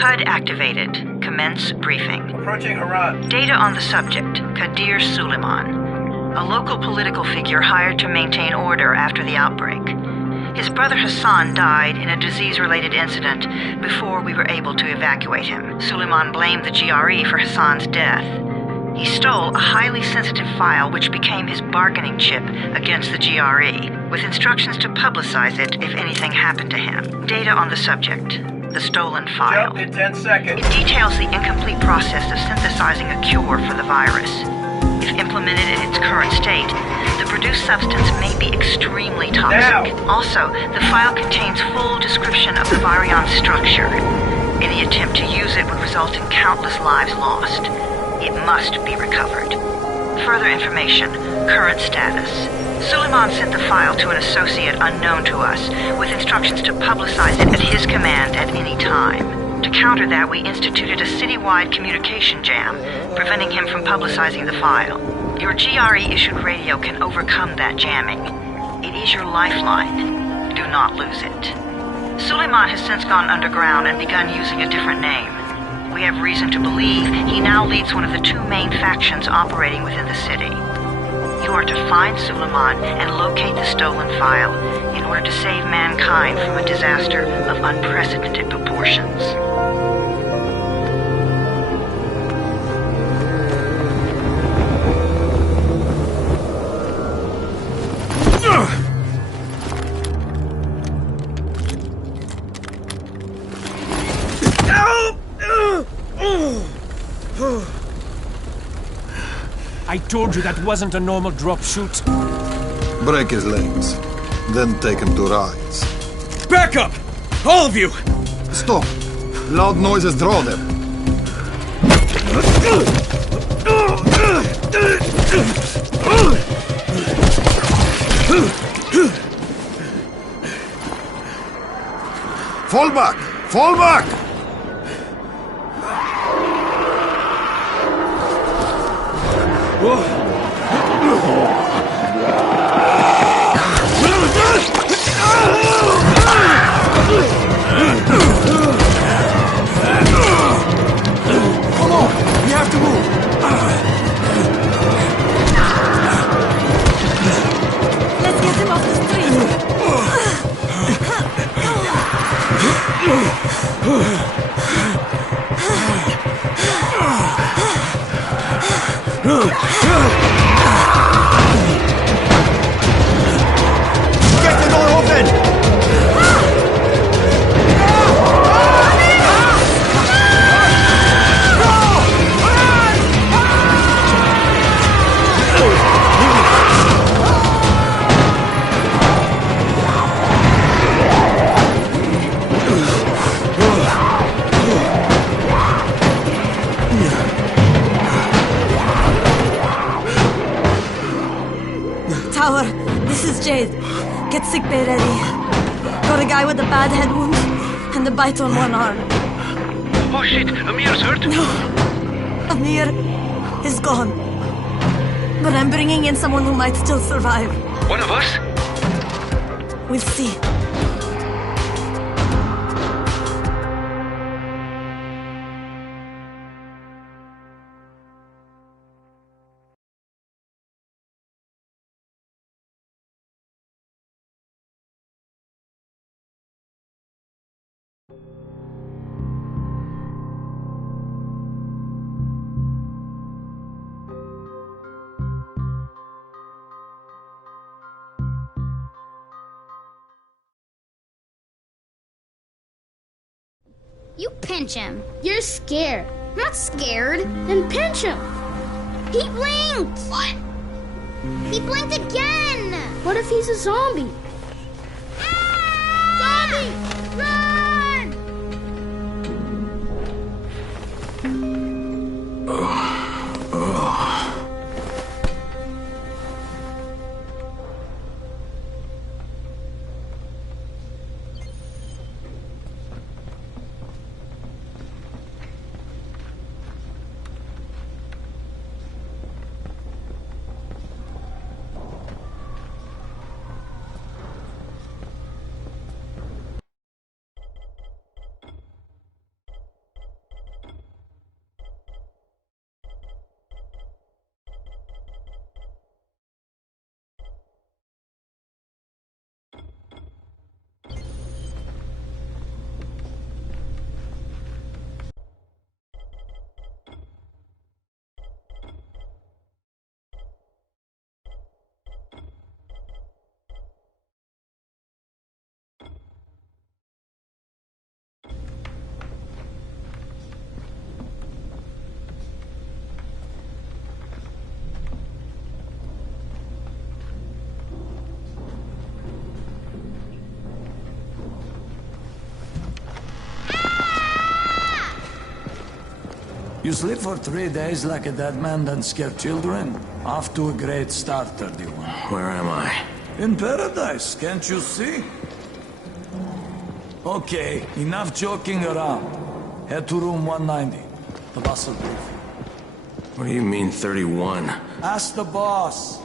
HUD activated. Commence briefing. Approaching Harad. Data on the subject, Kadir Suleiman, a local political figure hired to maintain order after the outbreak. His brother Hassan died in a disease-related incident before we were able to evacuate him. Suleiman blamed the GRE for Hassan's death. He stole a highly sensitive file which became his bargaining chip against the GRE, with instructions to publicize it if anything happened to him. Data on the subject, the stolen file. Jump in 10 seconds. It details the incomplete process of synthesizing a cure for the virus. If implemented in its current state, the produced substance may be extremely toxic. Now. Also, the file contains full description of the virion's structure. Any attempt to use it would result in countless lives lost. It must be recovered. Further information, current status. Suleiman sent the file to an associate unknown to us, with instructions to publicize it at his command at any time. To counter that, we instituted a citywide communication jam, preventing him from publicizing the file. Your GRE-issued radio can overcome that jamming. It is your lifeline. Do not lose it. Suleiman has since gone underground and begun using a different name. We have reason to believe he now leads one of the two main factions operating within the city. You are to find Suleiman and locate the stolen file in order to save mankind from a disaster of unprecedented proportions. I told you that wasn't a normal drop shoot. Break his legs, then take him to rides. Back up! All of you! Stop! Loud noises draw them. Fall back! Fall back! Tower, this is Jade. Get sickbay ready. Got a guy with a bad head wound and a bite on one arm. Oh shit, Amir's hurt? No, Amir is gone. But I'm bringing in someone who might still survive. One of us? We'll see. You pinch him. You're scared. I'm not scared. Then pinch him. He blinked! What? He blinked again! What if he's a zombie? Ah! Zombie! Run! You sleep for 3 days like a dead man, then scare children? Off to a great start, 31. Where am I? In paradise, can't you see? Okay, enough joking around. Head to room 190. The boss will brief you. What do you mean, 31? Ask the boss.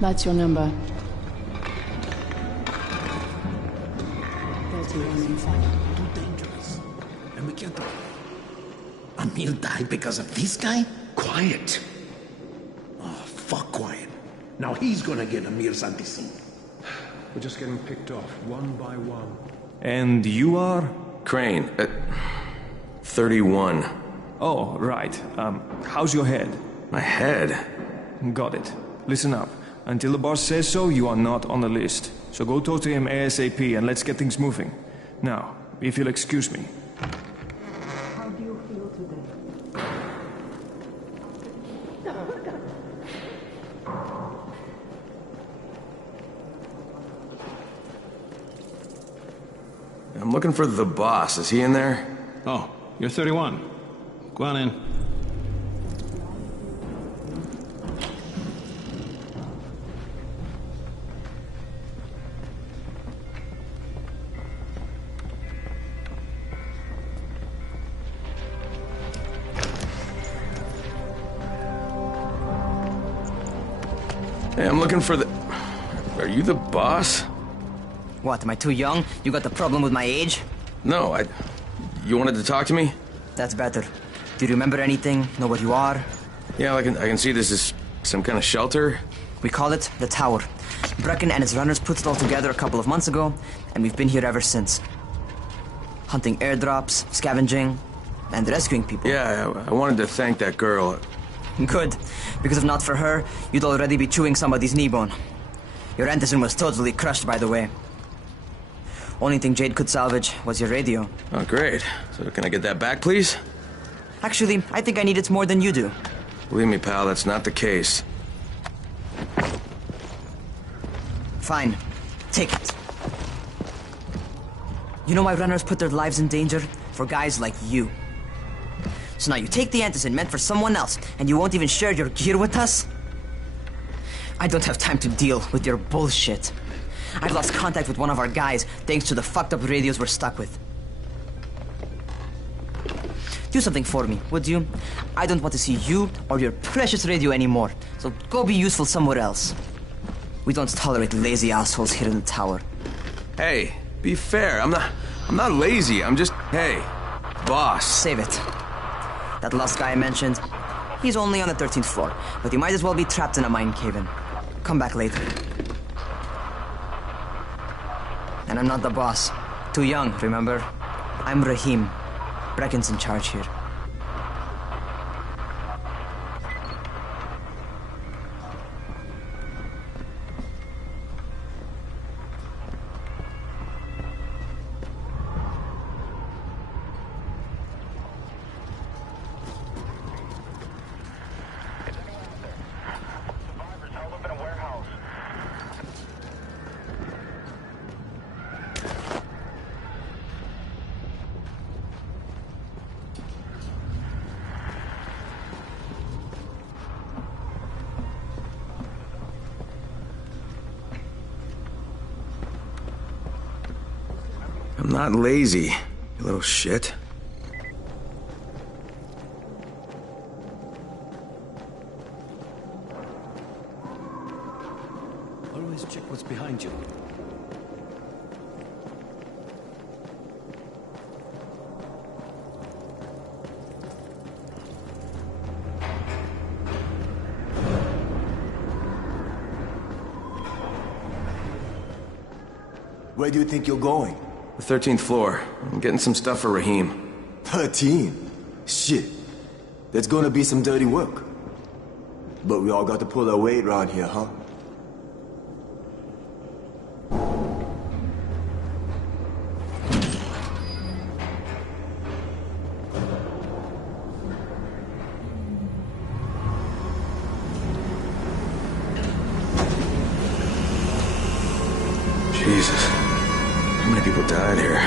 That's your number. 31 inside. Too dangerous. And we can't... Amir died because of this guy? Quiet. Oh, fuck quiet. Now he's gonna get Amir's anti-seed. We're just getting picked off, one by one. And you are? Crane. 31. Oh, right. How's your head? My head? Got it. Listen up. Until the boss says so, you are not on the list. So go talk to him ASAP and let's get things moving. Now, if you'll excuse me. How do you feel today? I'm looking for the boss. Is he in there? Oh, you're 31. Go on in. Hey, I'm looking for the... Are you the boss? What, am I too young? You got the problem with my age? No, You wanted to talk to me? That's better. Do you remember anything? Know what you are? Yeah, I can see this is some kind of shelter. We call it the Tower. Brecken and his runners put it all together a couple of months ago, and we've been here ever since. Hunting airdrops, scavenging, and rescuing people. Yeah, I wanted to thank that girl. Good, because if not for her, you'd already be chewing somebody's knee bone. Your Anderson was totally crushed, by the way. Only thing Jade could salvage was your radio. Oh, great. So can I get that back, please? Actually, I think I need it more than you do. Believe me, pal, that's not the case. Fine. Take it. You know why runners put their lives in danger? For guys like you. So now you take the Anderson meant for someone else, and you won't even share your gear with us? I don't have time to deal with your bullshit. I lost contact with one of our guys thanks to the fucked up radios we're stuck with. Do something for me, would you? I don't want to see you or your precious radio anymore, so go be useful somewhere else. We don't tolerate lazy assholes here in the tower. Hey, be fair. I'm not lazy. I'm just, hey, boss. Save it. That last guy I mentioned, he's only on the 13th floor, but he might as well be trapped in a mine cave-in. Come back later. And I'm not the boss. Too young, remember? I'm Rahim. Brecken's in charge here. I'm not lazy, you little shit. Always check what's behind you. Where do you think you're going? The 13th floor. I'm getting some stuff for Rahim. 13? Shit. There's gonna be some dirty work. But we all got to pull our weight around here, huh? Jesus. How many people died here?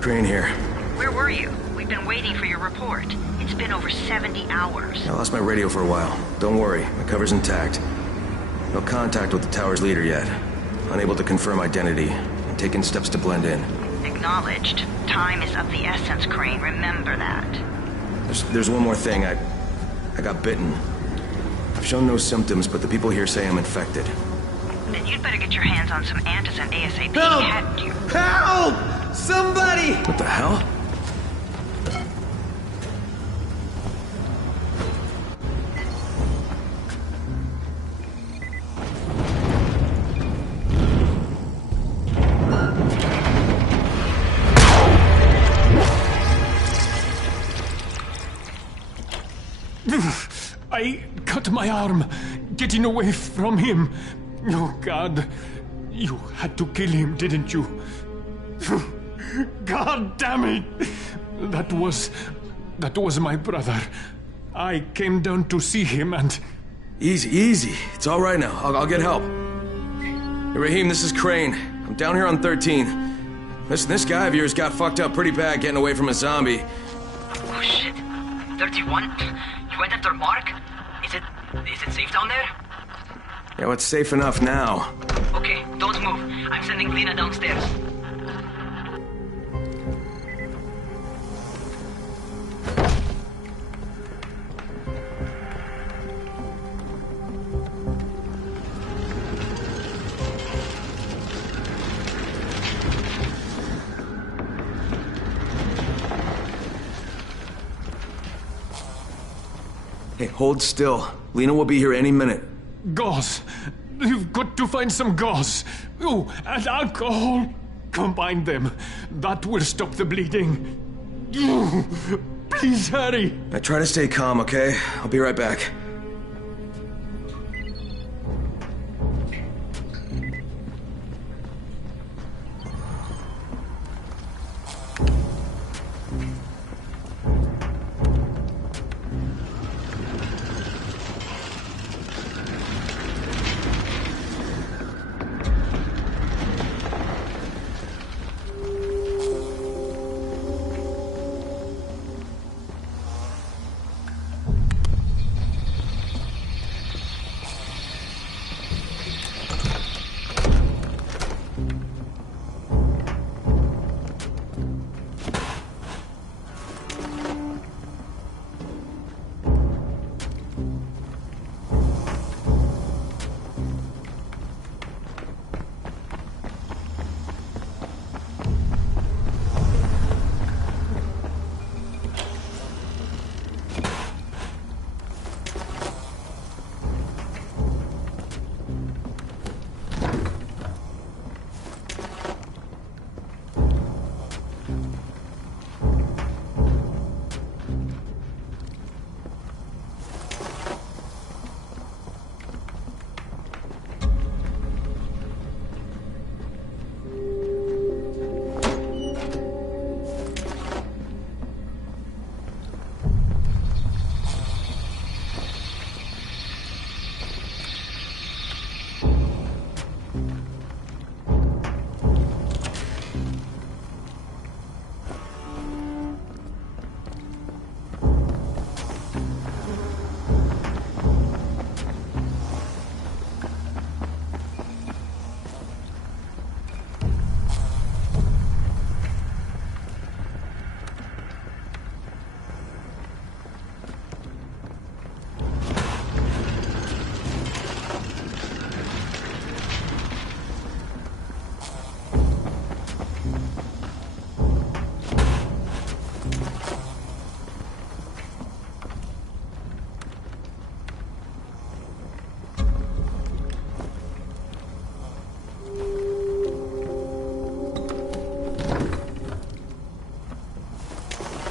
Crane here. Where were you? We've been waiting for your report. It's been over 70 hours. I lost my radio for a while. Don't worry, my cover's intact. No contact with the tower's leader yet. Unable to confirm identity. I'm taking steps to blend in. Acknowledged. Time is of the essence, Crane. Remember that. There's one more thing. I got bitten. I've shown no symptoms, but the people here say I'm infected. Then you'd better get your hands on some Antizin ASAP. Help! You... Help! Somebody! What the hell? I cut my arm, getting away from him. Oh, God. You had to kill him, didn't you? God damn it! That was my brother. I came down to see him and... Easy. It's all right now. I'll get help. Hey, Rahim, this is Crane. I'm down here on 13. Listen, this guy of yours got fucked up pretty bad getting away from a zombie. Oh, shit. 31? You went after Mark? Is it safe down there? Yeah, well, it's safe enough now. Okay, don't move. I'm sending Lena downstairs. Hey, hold still. Lena will be here any minute. Gauze. You've got to find some gauze. Oh, and alcohol. Combine them. That will stop the bleeding. Please hurry. Now try to stay calm, okay? I'll be right back.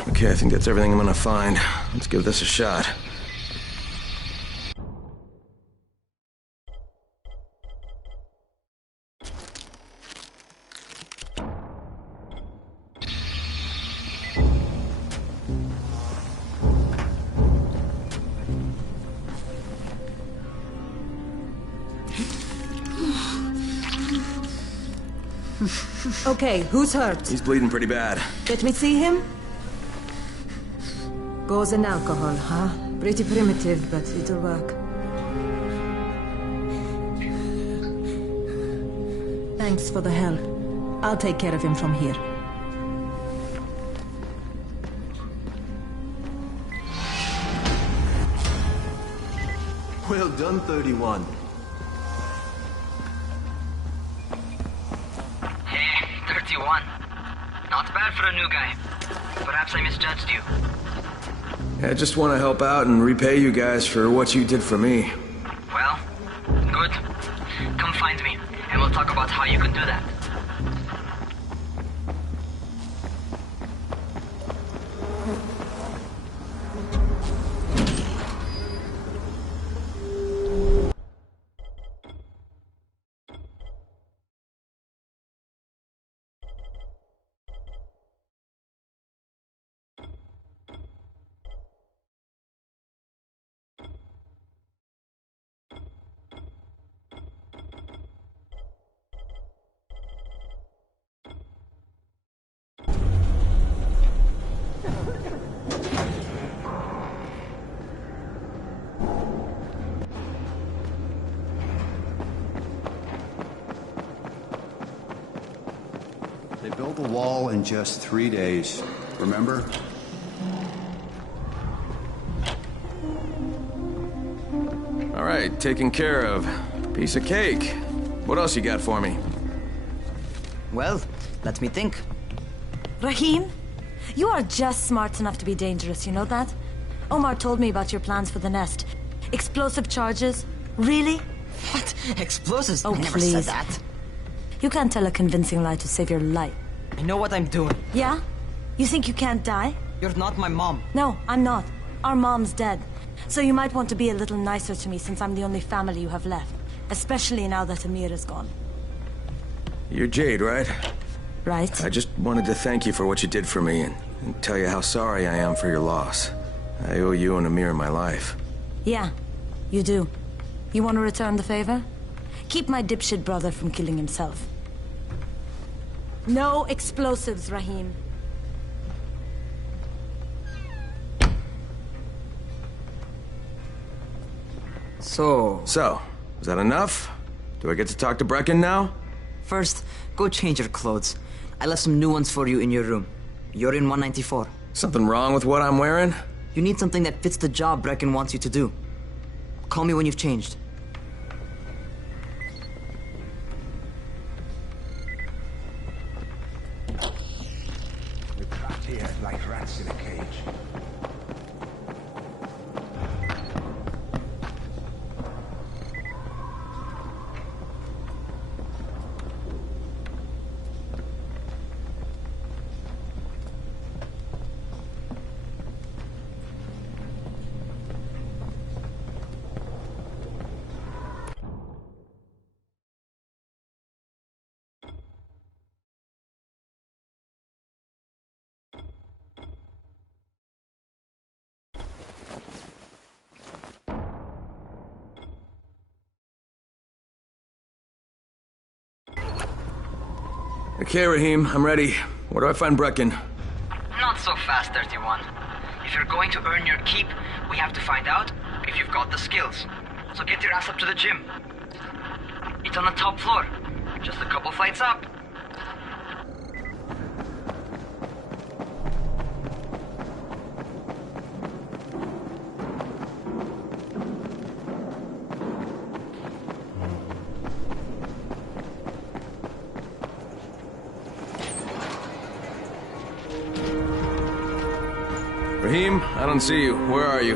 Okay, I think that's everything I'm gonna find. Let's give this a shot. Okay, who's hurt? He's bleeding pretty bad. Let me see him. Gauze and alcohol, huh? Pretty primitive, but it'll work. Thanks for the help. I'll take care of him from here. Well done, 31. Hey, 31. Not bad for a new guy. Perhaps I misjudged you. I just want to help out and repay you guys for what you did for me. Well, good. Come find me, and we'll talk about how you can do that. They built the wall in just 3 days, remember? All right, taken care of. Piece of cake. What else you got for me? Well, let me think. Rahim, you are just smart enough to be dangerous, you know that? Omar told me about your plans for the nest. Explosive charges? Really? What? Explosives? Oh, I never please. said that. You can't tell a convincing lie to save your life. I know what I'm doing. Yeah? You think you can't die? You're not my mom. No, I'm not. Our mom's dead. So you might want to be a little nicer to me since I'm the only family you have left. Especially now that Amir is gone. You're Jade, right? Right. I just wanted to thank you for what you did for me and tell you how sorry I am for your loss. I owe you and Amir my life. Yeah, you do. You want to return the favor? Keep my dipshit brother from killing himself. No explosives, Rahim. So, is that enough? Do I get to talk to Brecken now? First, go change your clothes. I left some new ones for you in your room. You're in 194. Something wrong with what I'm wearing? You need something that fits the job Brecken wants you to do. Call me when you've changed. We're trapped here like rats in a cage. Okay, Rahim, I'm ready. Where do I find Brecken? Not so fast, 31. If you're going to earn your keep, we have to find out if you've got the skills. So get your ass up to the gym. It's on the top floor. Just a couple flights up. Rahim, I don't see you. Where are you?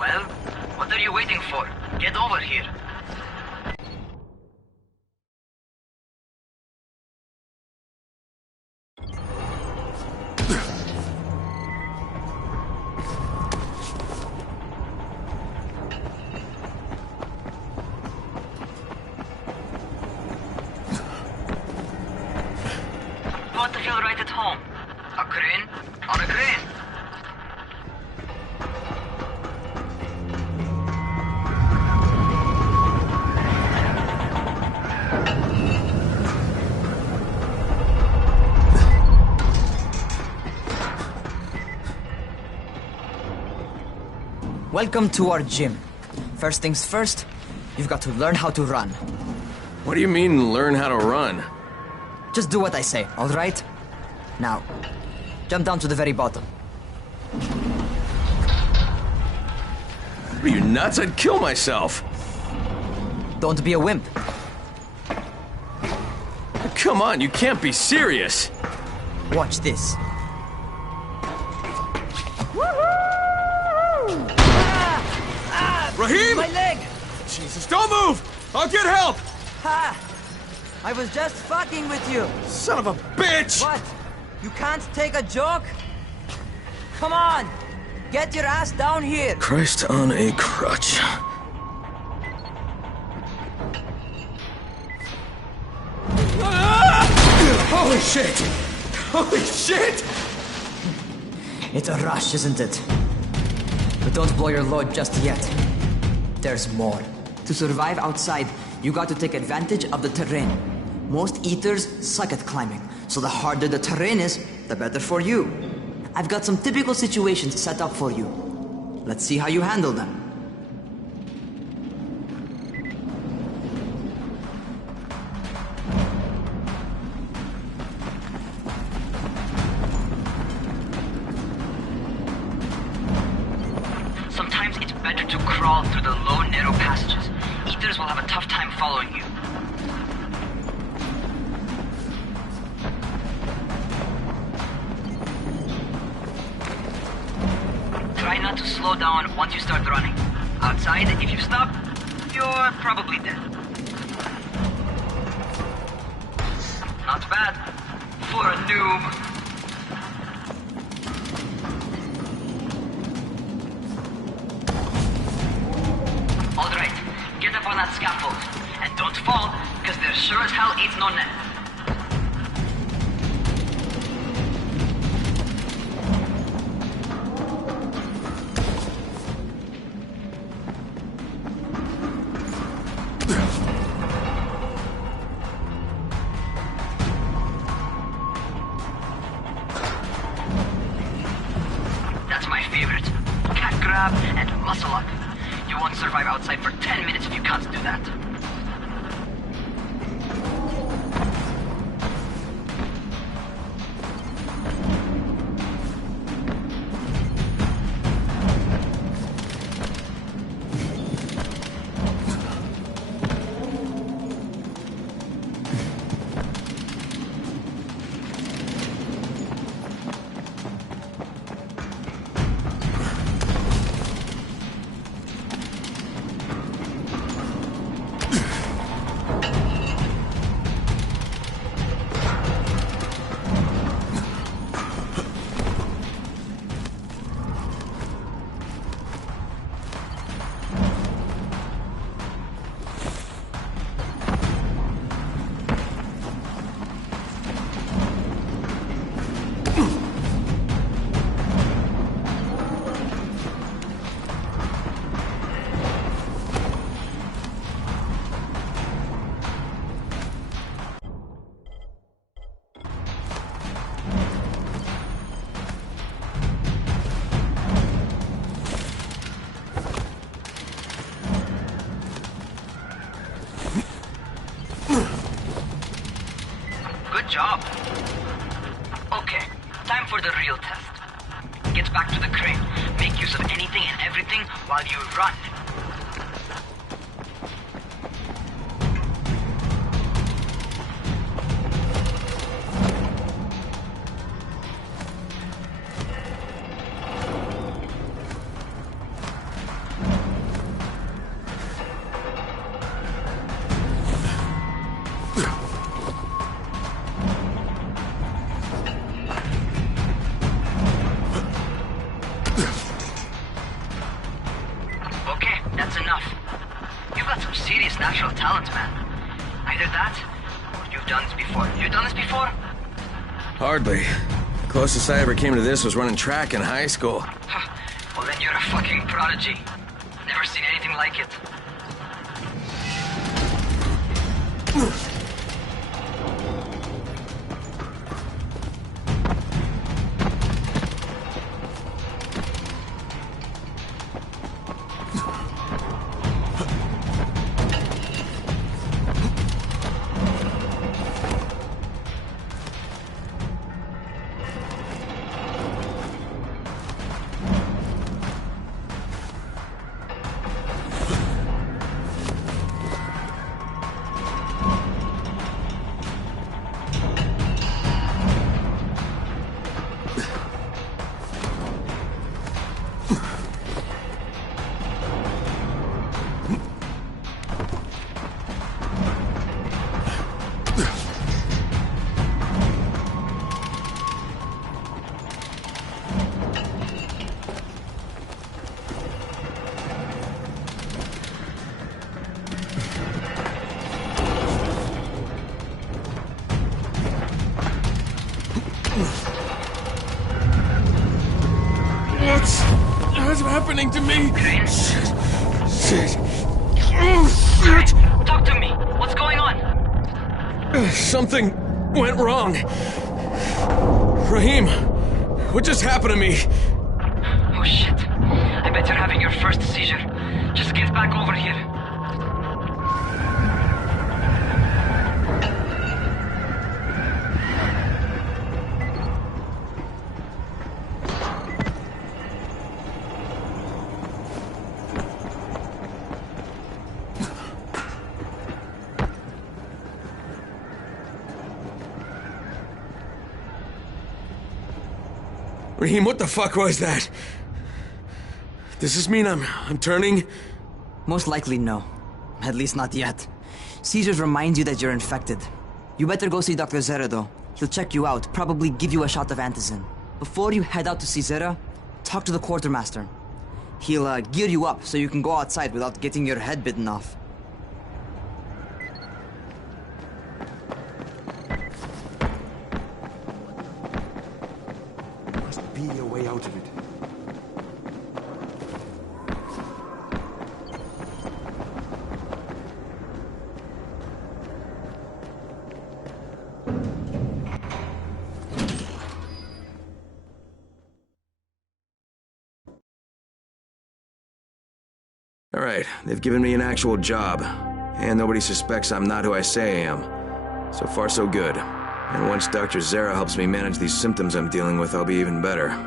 Well, what are you waiting for? Get over here. Want to feel right at home? A crane on a crane. Welcome to our gym. First things first, you've got to learn how to run. What do you mean, learn how to run? Just do what I say, all right? Now, jump down to the very bottom. Are you nuts? I'd kill myself. Don't be a wimp. Come on, you can't be serious. Watch this. Rahim! My leg! Jesus, don't move! I'll get help! Ha! I was just fucking with you. Son of a bitch! What? You can't take a joke? Come on! Get your ass down here! Christ on a crutch. Holy shit! Holy shit! It's a rush, isn't it? But don't blow your load just yet. There's more. To survive outside, you got to take advantage of the terrain. Most eaters suck at climbing, so the harder the terrain is, the better for you. I've got some typical situations set up for you. Let's see how you handle them. Sometimes it's better to crawl through the low following you. Try not to slow down once you start running. Outside, if you stop, you're probably dead. Not bad for a noob. Alright, get up on that scaffold. And don't fall, because there sure as hell ain't no net. That's my favorite. Cat grab and muscle up. You won't survive outside for 10 minutes if you can't do that. Good job. Okay, time for the real test. Get back to the crane. Make use of anything and everything while you run. That's enough. You've got some serious natural talent, man. Either that, or you've done this before. You done this before? Hardly. The closest I ever came to this was running track in high school. Well, then you're a fucking prodigy. Never seen anything like it. What's happening to me? Shit. Oh, shit. Talk to me. What's going on? Something went wrong. Rahim, what just happened to me? Oh, shit. I bet you're having your first seizure. Just get back over here. Raheem, what the fuck was that? Does this mean I'm turning? Most likely no. At least not yet. Caesars reminds you that you're infected. You better go see Dr. Zere though. He'll check you out, probably give you a shot of antizin. Before you head out to see Zere, talk to the quartermaster. He'll gear you up so you can go outside without getting your head bitten off. Must be a way out of it. Alright, they've given me an actual job. And nobody suspects I'm not who I say I am. So far, so good. And once Dr. Zere helps me manage these symptoms I'm dealing with, I'll be even better.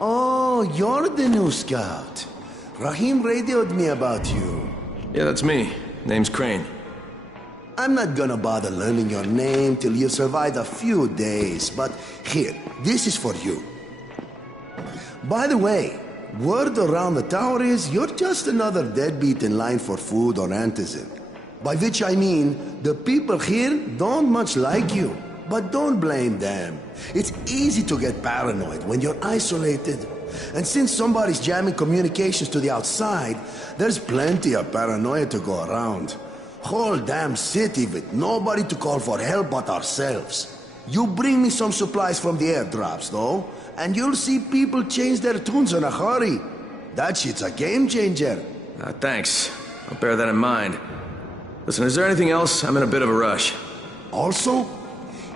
Oh, you're the new scout. Raheem radioed me about you. Yeah, that's me. Name's Crane. I'm not gonna bother learning your name till you've survived a few days, but here, this is for you. By the way, word around the tower is you're just another deadbeat in line for food or antizin. By which I mean, the people here don't much like you. But don't blame them. It's easy to get paranoid when you're isolated. And since somebody's jamming communications to the outside, there's plenty of paranoia to go around. Whole damn city with nobody to call for help but ourselves. You bring me some supplies from the airdrops, though, and you'll see people change their tunes in a hurry. That shit's a game changer. Thanks. I'll bear that in mind. Listen, is there anything else? I'm in a bit of a rush. Also,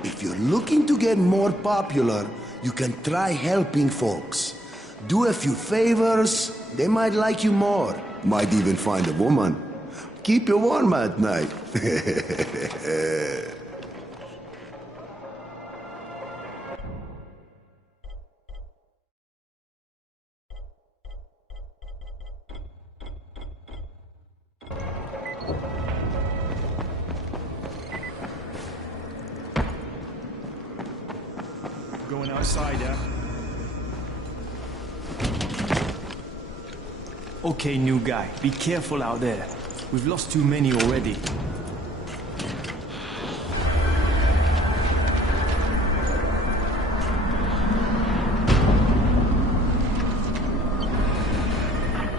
if you're looking to get more popular, you can try helping folks. Do a few favors, they might like you more. Might even find a woman. Keep you warm at night. Going outside, yeah? Okay, new guy. Be careful out there. We've lost too many already.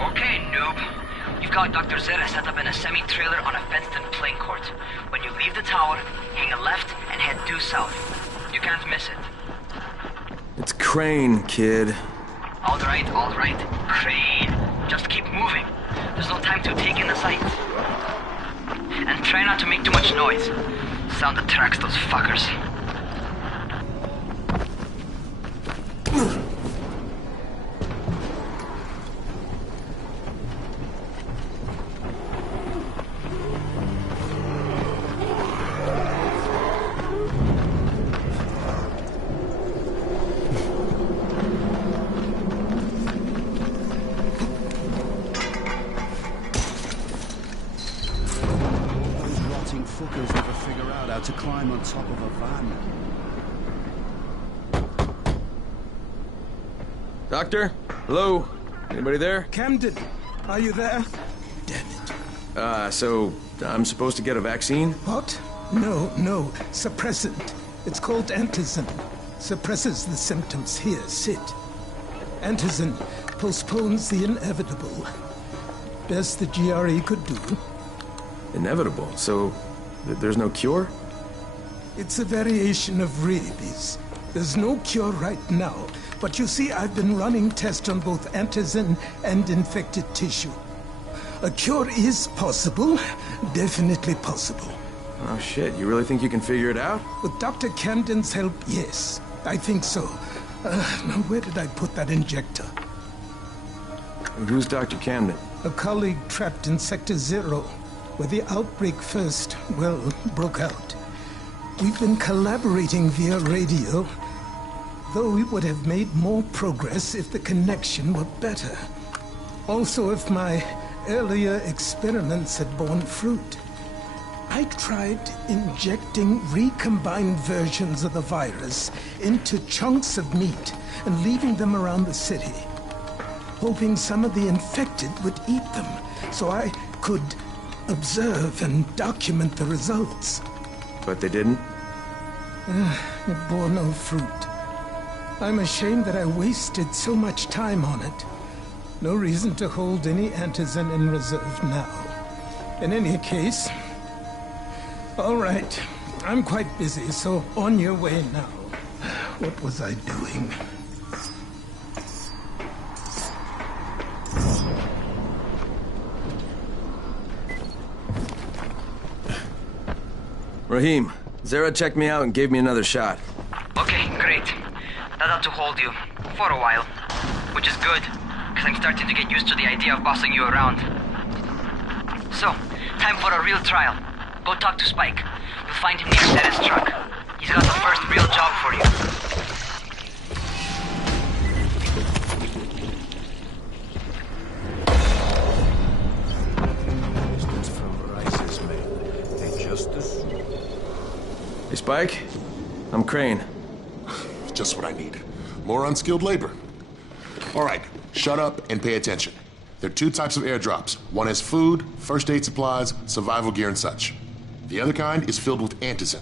Okay, noob. You've got Dr. Zere set up in a semi-trailer on a fenced-in playing court. When you leave the tower, hang a left and head due south. You can't miss it. It's Crane, kid. All right, Crane. Just keep moving. There's no time to take in the sights. And try not to make too much noise. Sound attracts those fuckers. Fuckers never figure out how to climb on top of a van. Doctor? Hello? Anybody there? Camden, are you there? Damn it. So I'm supposed to get a vaccine? What? No. Suppressant. It's called antizin. Suppresses the symptoms. Here, sit. Antizin postpones the inevitable. Best the GRE could do. Inevitable? So there's no cure? It's a variation of rabies. There's no cure right now, but you see, I've been running tests on both antizin and infected tissue. A cure is possible, definitely possible. Oh shit, you really think you can figure it out? With Dr. Camden's help, yes. I think so. Now where did I put that injector? And who's Dr. Camden? A colleague trapped in Sector Zero, where the outbreak first, well, broke out. We've been collaborating via radio, though we would have made more progress if the connection were better. Also, if my earlier experiments had borne fruit. I tried injecting recombined versions of the virus into chunks of meat and leaving them around the city, hoping some of the infected would eat them so I could observe and document the results. But they didn't? It bore no fruit. I'm ashamed that I wasted so much time on it. No reason to hold any antizin in reserve now. In any case, all right, I'm quite busy, so on your way now. What was I doing? Rahim, Zere checked me out and gave me another shot. Okay, great. That ought to hold you. For a while. Which is good, because I'm starting to get used to the idea of bossing you around. So, time for a real trial. Go talk to Spike. You'll find him near Dennis' truck. He's got the first real job for you. Hey, Spike. I'm Crane. Just what I need. More unskilled labor. All right, shut up and pay attention. There are two types of airdrops. One has food, first aid supplies, survival gear, and such. The other kind is filled with antizin.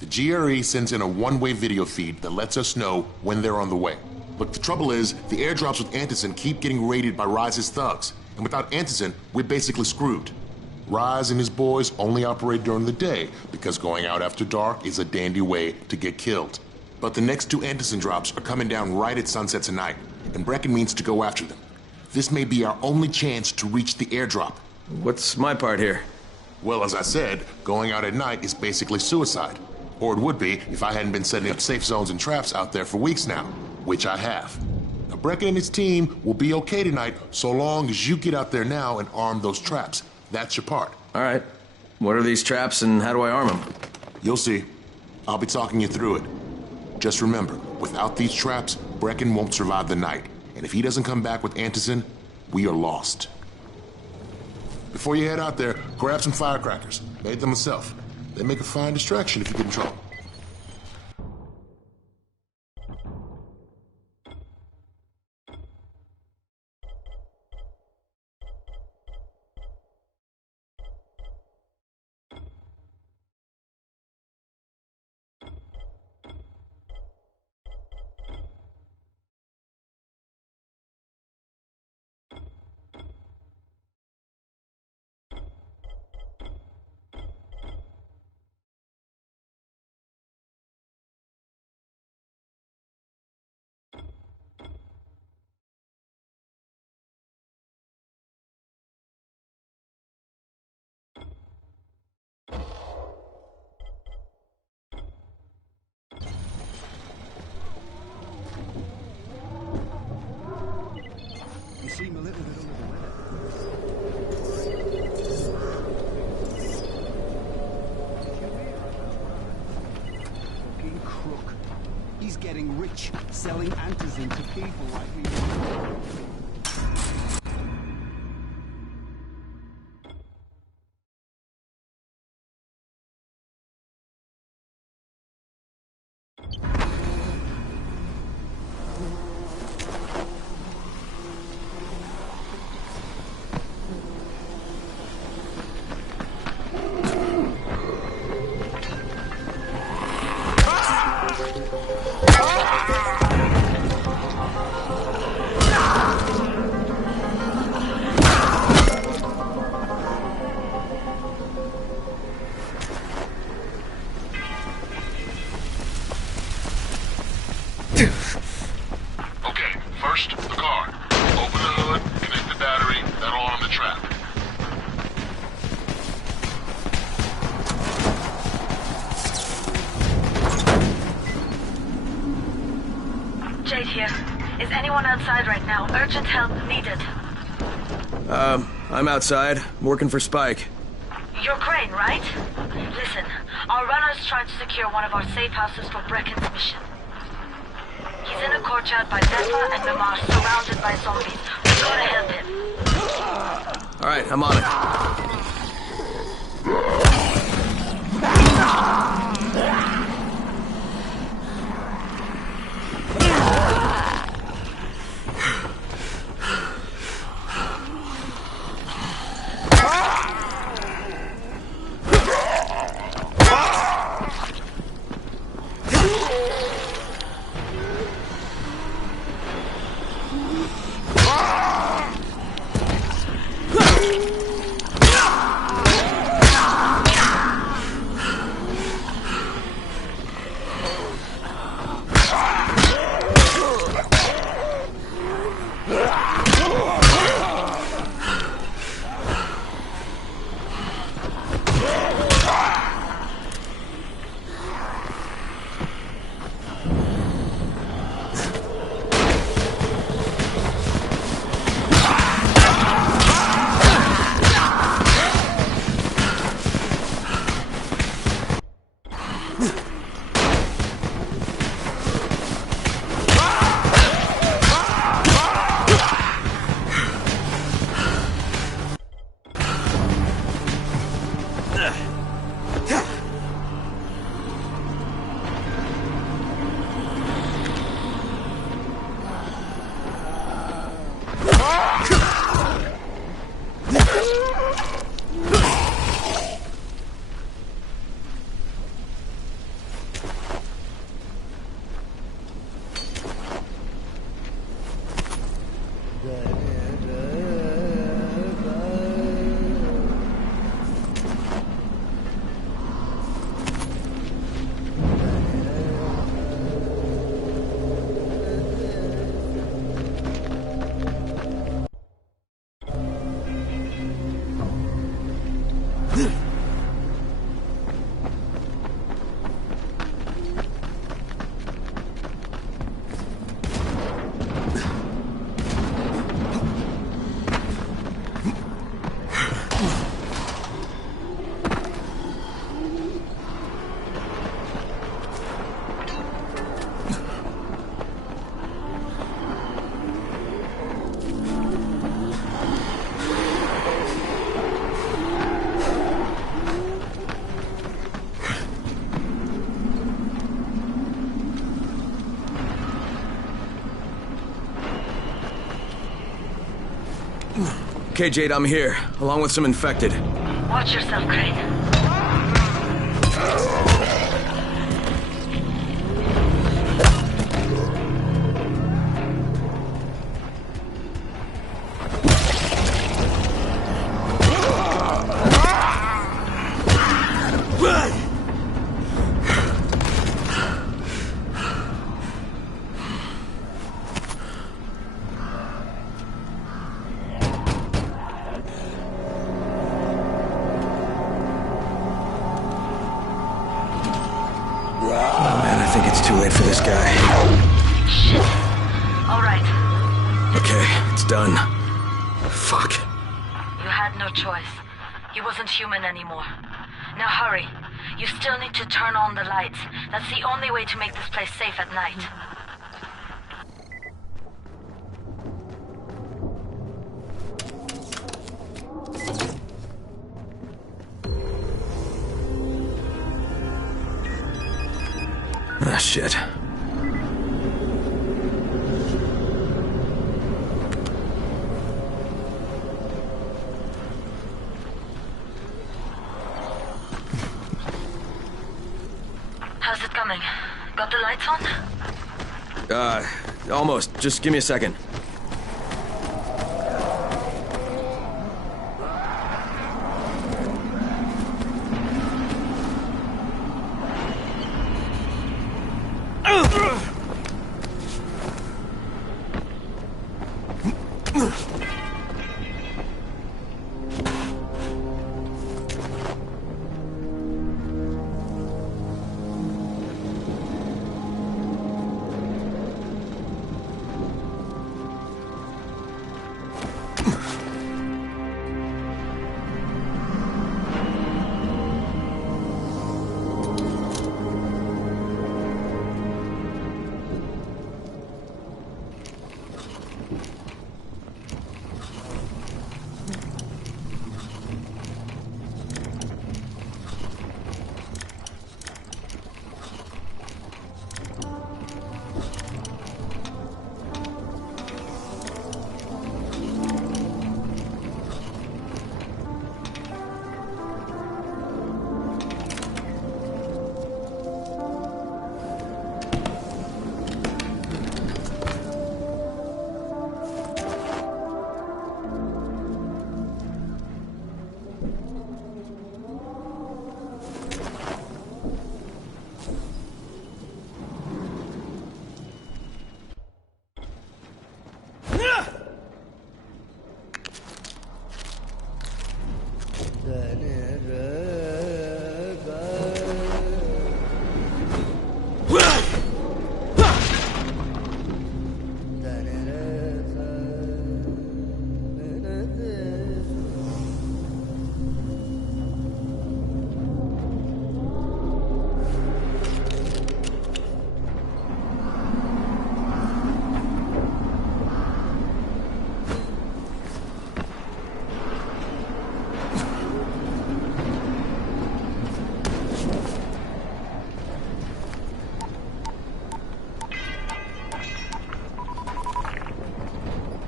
The GRE sends in a one-way video feed that lets us know when they're on the way. Look, the trouble is, the airdrops with antizin keep getting raided by Rise's thugs, and without antizin, we're basically screwed. Rise and his boys only operate during the day because going out after dark is a dandy way to get killed. But the next two antizin drops are coming down right at sunset tonight, and Brecken means to go after them. This may be our only chance to reach the airdrop. What's my part here? Well, as I said, going out at night is basically suicide. Or it would be if I hadn't been setting up safe zones and traps out there for weeks now, which I have. Now, Brecken and his team will be okay tonight so long as you get out there now and arm those traps. That's your part. All right. What are these traps and how do I arm them? You'll see. I'll be talking you through it. Just remember, without these traps, Brecken won't survive the night. And if he doesn't come back with antizin, we are lost. Before you head out there, grab some firecrackers. Made them myself. They make a fine distraction if you get in trouble. Seem a little bit under the weather. Fucking crook. He's getting rich, selling antizin to people like me. anyone outside right now? Urgent help needed. I'm outside, working for Spike. You're Crane, right? Listen, our runner's trying to secure one of our safe houses for Brecken's mission. He's in a courtyard by Neffa and Mimar, surrounded by zombies. We've got to help him. Alright, I'm on it. Okay, Jade, I'm here, along with some infected. Watch yourself, Crane. Too late for this guy. Shit. All right. Okay, it's done. Fuck. You had no choice. He wasn't human anymore. Now hurry. You still need to turn on the lights. That's the only way to make this place safe at night. Ah, shit. How's it coming? Got the lights on? Almost. Just give me a second.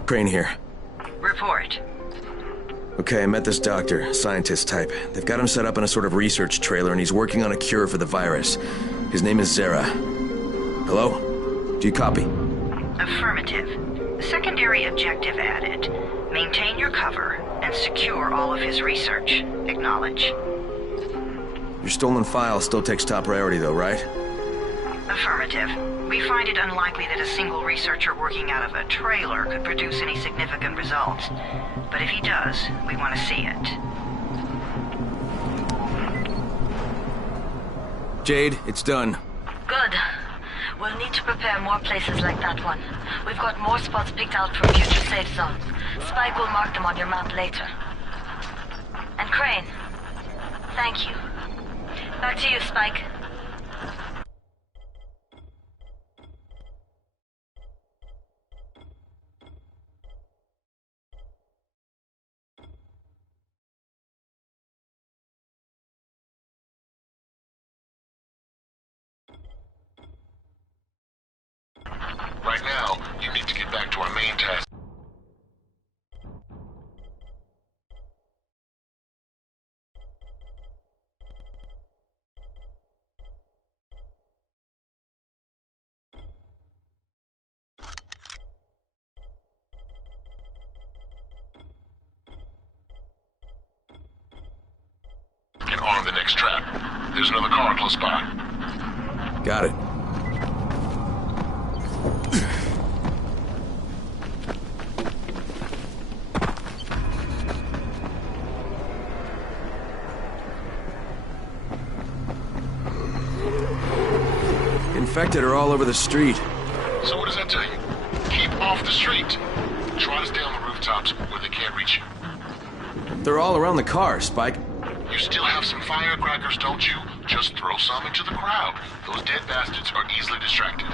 Crane here. Report. Okay, I met this doctor, scientist type. They've got him set up in a sort of research trailer, and he's working on a cure for the virus. His name is Zere. Hello? Do you copy? Affirmative. Secondary objective added. Maintain your cover and secure all of his research. Acknowledge. Your stolen file still takes top priority, though, right? Affirmative. We find it unlikely that a single researcher working out of a trailer could produce any significant results. But if he does, we want to see it. Jade, it's done. Good. We'll need to prepare more places like that one. We've got more spots picked out for future safe zones. Spike will mark them on your map later. And Crane, thank you. Back to you, Spike. Right now, you need to get back to our main task. And arm the next trap. There's another car close by. Got it. Infected are all over the street. So what does that tell you? Keep off the street. Try to stay on the rooftops where they can't reach you. They're all around the car, Spike. You still have some firecrackers, don't you? Just throw some into the crowd. Those dead bastards are easily distracted.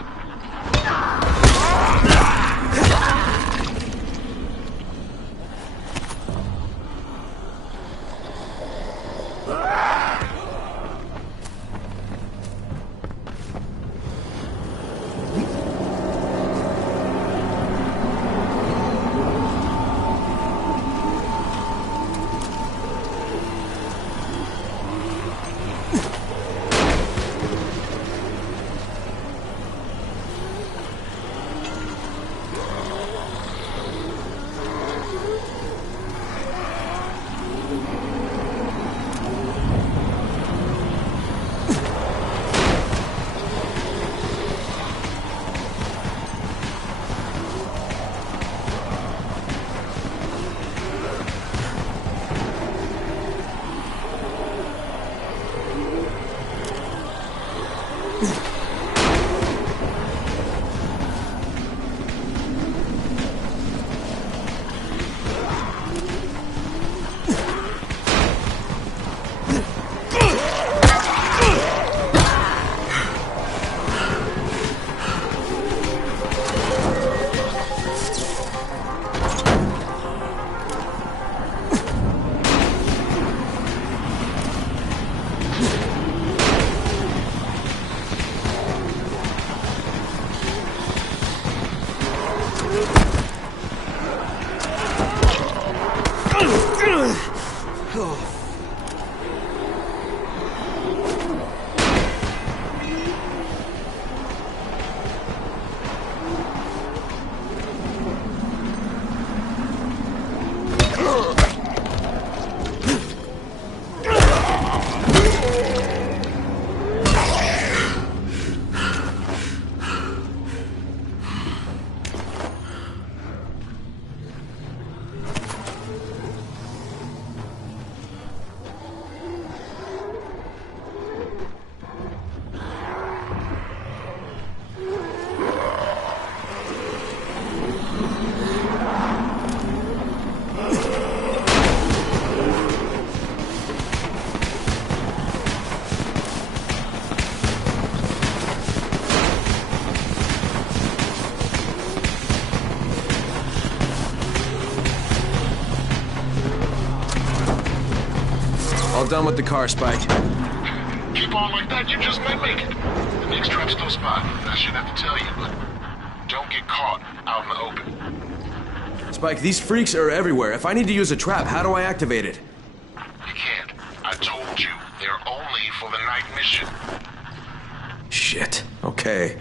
All done with the car, Spike. Keep on like that, you just might make it. The next trap's no spot. I shouldn't have to tell you, but don't get caught out in the open. Spike, these freaks are everywhere. If I need to use a trap, how do I activate it? You can't. I told you, they're only for the night mission. Shit. Okay.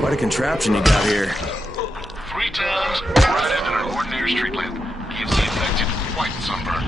Quite a contraption you got here. 3 times right into an ordinary street lamp. Gives the infected quite sunburn.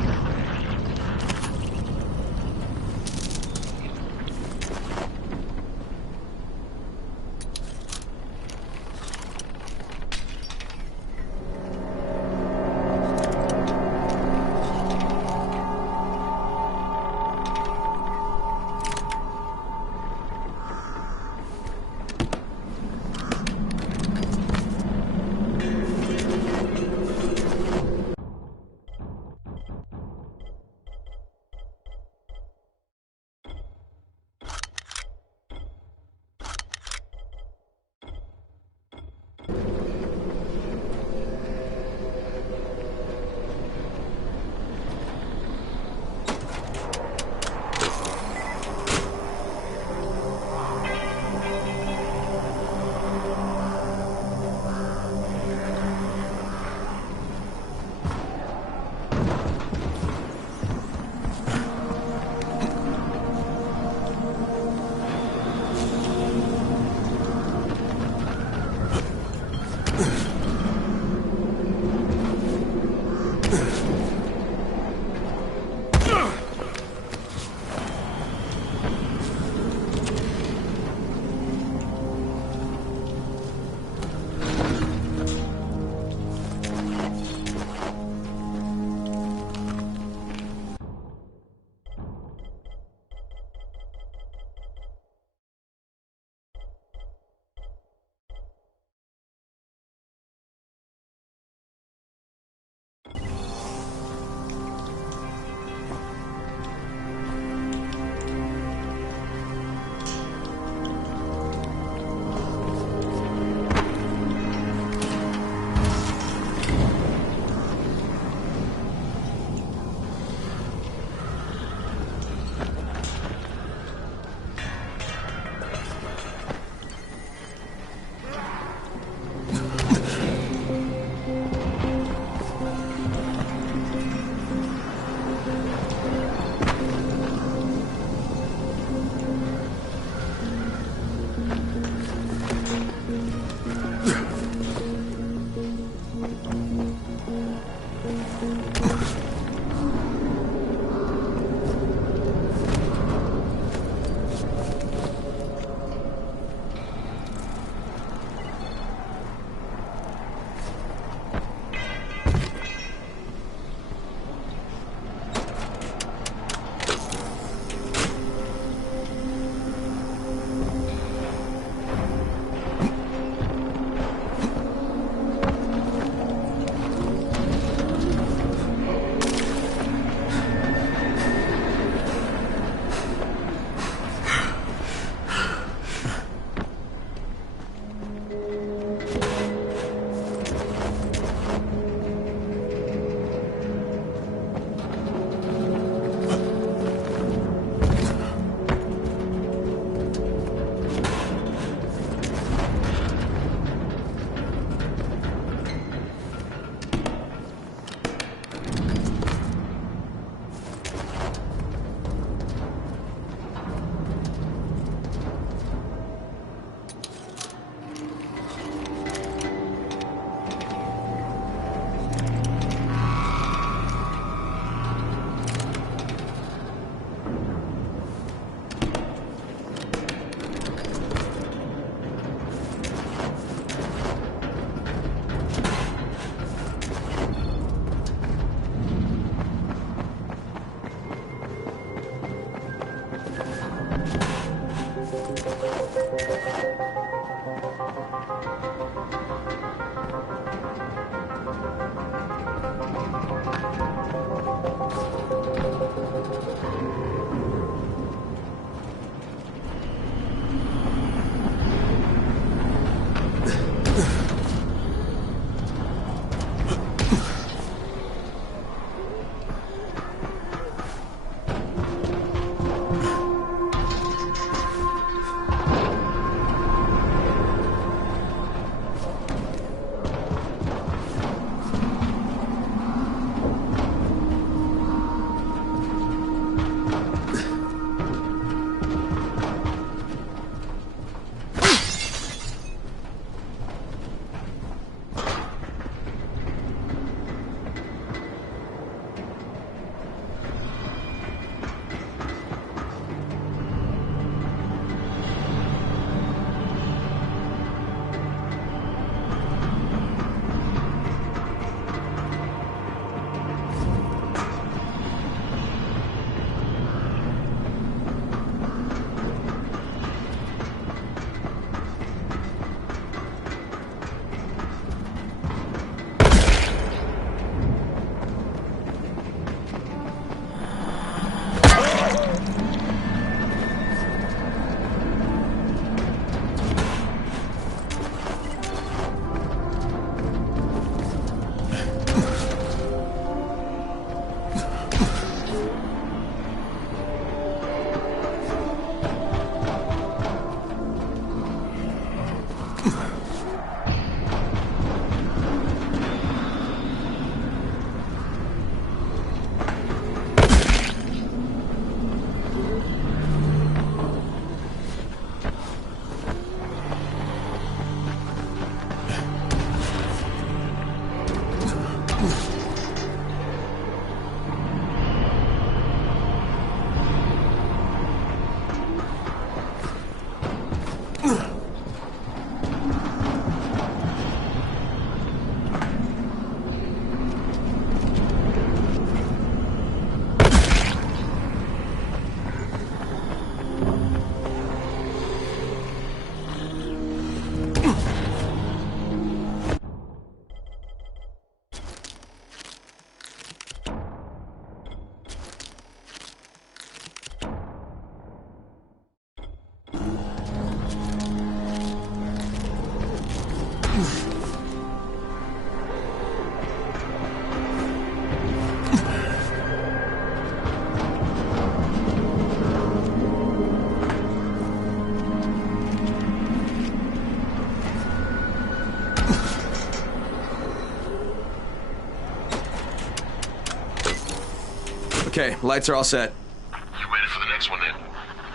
Okay, lights are all set. You ready for the next one then?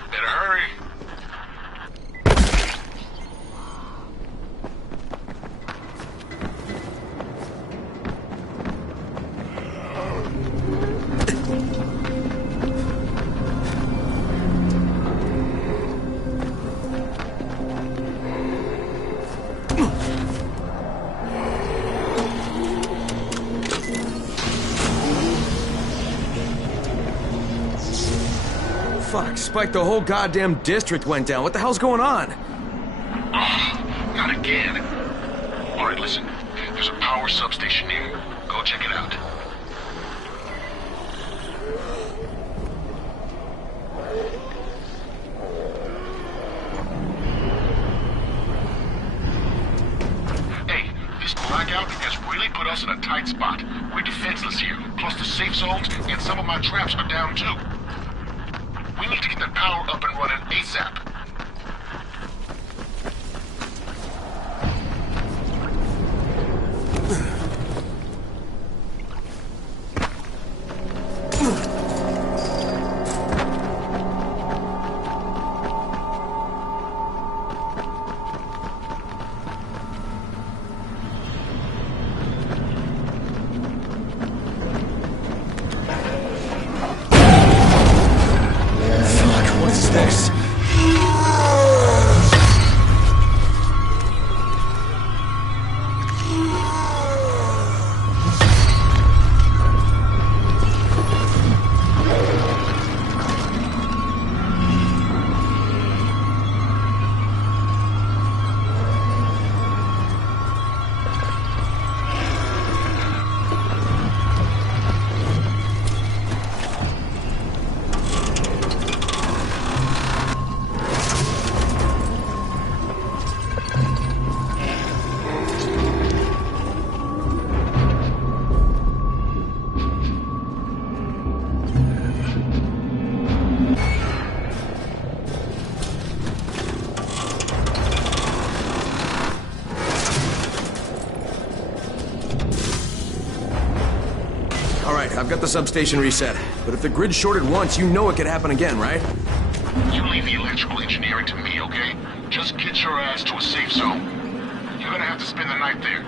Better hurry. Fuck, Spike, the whole goddamn district went down. What the hell's going on? Oh, not again. All right, listen. There's a power substation near. Go check it out. Hey, this blackout has really put us in a tight spot. We're defenseless here. Plus the safe zones and some of my traps are down too. We need to get that power up and running ASAP. I've got the substation reset. But if the grid's shorted once, you know it could happen again, right? You leave the electrical engineering to me, okay? Just get your ass to a safe zone. You're gonna have to spend the night there.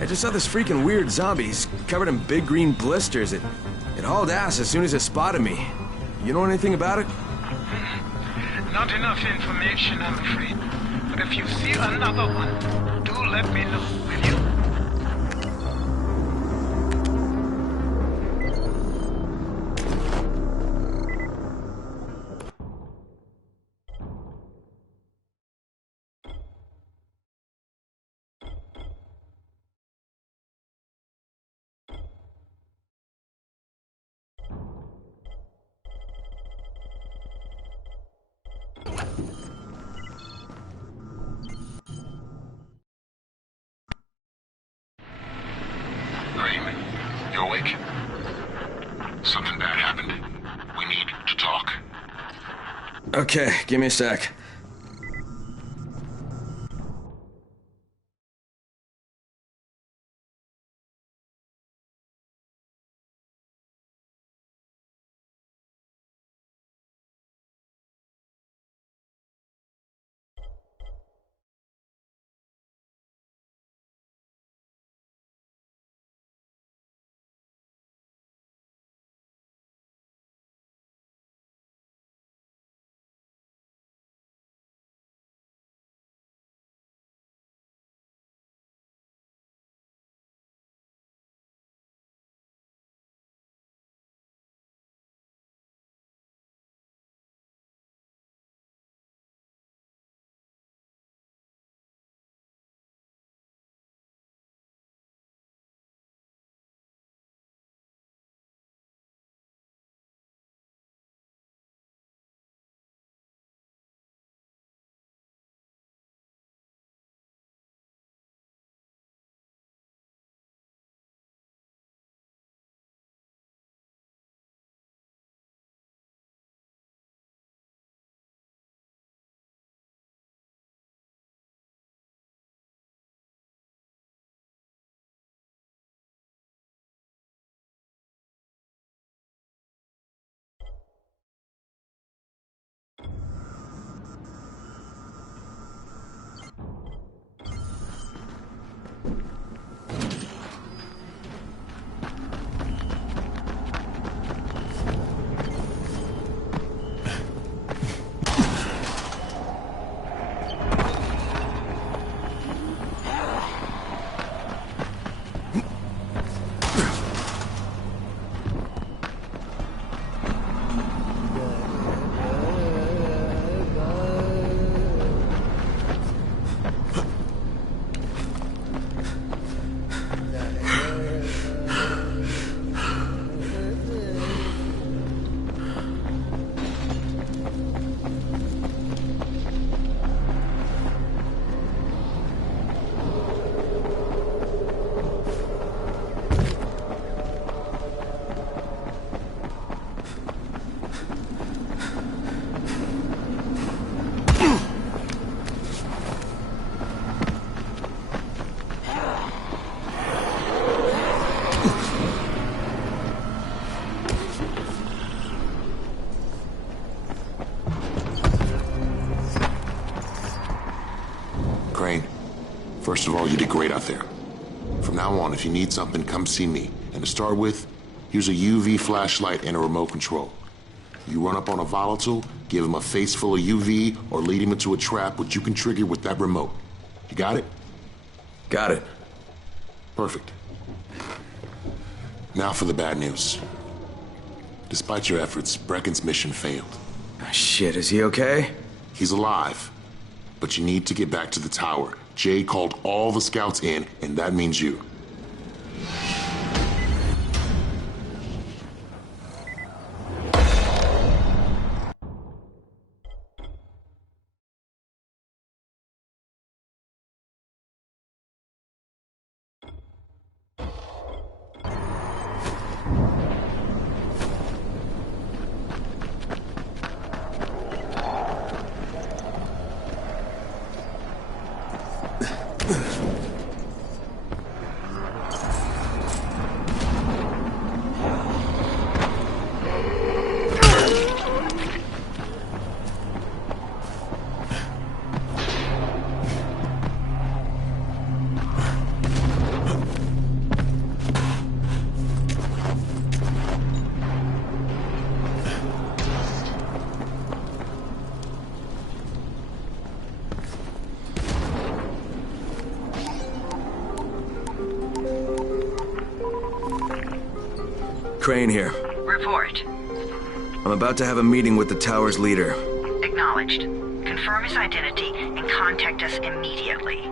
I just saw this freaking weird zombie. He's covered in big green blisters. It hauled ass as soon as it spotted me. You know anything about it? Not enough information, I'm afraid. But if you see another one, do let me know, will you? You awake? Something bad happened. We need to talk. Okay, give me a sec. First of all, you did great out there. From now on, if you need something, come see me. And to start with, here's a UV flashlight and a remote control. You run up on a volatile, give him a face full of UV, or lead him into a trap which you can trigger with that remote. You got it? Got it. Perfect. Now for the bad news. Despite your efforts, Brecken's mission failed. Shit, is he okay? He's alive. But you need to get back to the tower. Jay called all the scouts in, and that means you. Crane here. Report. I'm about to have a meeting with the tower's leader. Acknowledged. Confirm his identity and contact us immediately.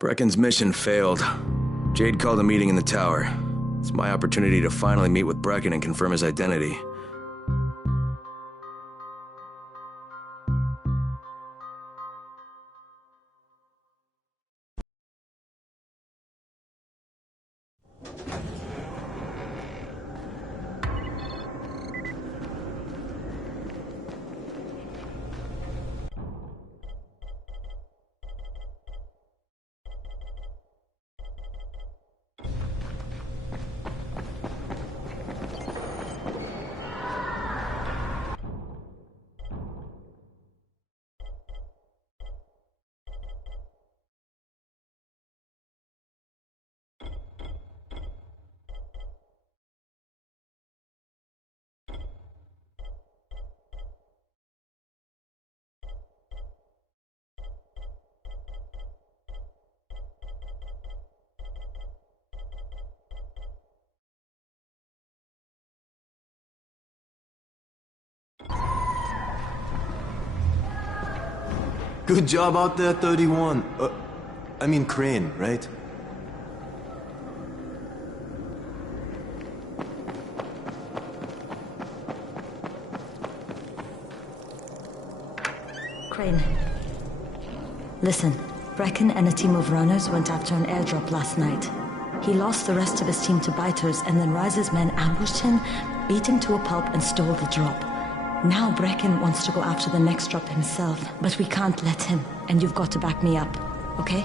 Brecken's mission failed. Jade called a meeting in the tower. It's my opportunity to finally meet with Brecken and confirm his identity. Good job out there, 31. I mean Crane, right? Crane. Listen, Brecken and a team of runners went after an airdrop last night. He lost the rest of his team to biters, and then Rise's men ambushed him, beat him to a pulp, and stole the drop. Now Brecken wants to go after the next drop himself, but we can't let him, and you've got to back me up, okay?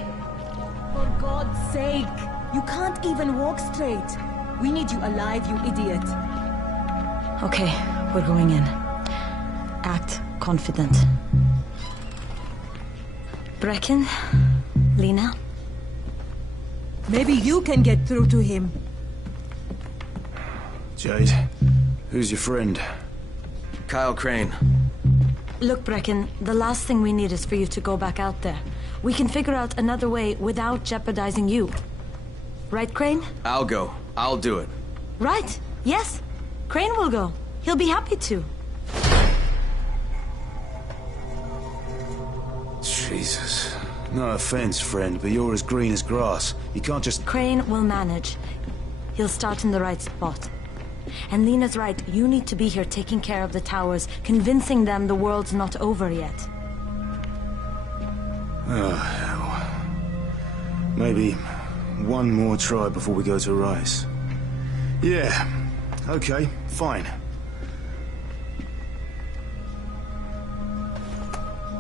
For God's sake! You can't even walk straight! We need you alive, you idiot! Okay, we're going in. Act confident. Brecken? Lena? Maybe you can get through to him. Jade, who's your friend? Kyle Crane. Look, Brecken, the last thing we need is for you to go back out there. We can figure out another way without jeopardizing you. Right, Crane? I'll go. I'll do it. Right. Yes. Crane will go. He'll be happy to. Jesus. No offense, friend, but you're as green as grass. You can't just... Crane will manage. He'll start in the right spot. And Lena's right, you need to be here taking care of the towers, convincing them the world's not over yet. Oh, hell. Maybe one more try before we go to Rice. Yeah, okay, fine.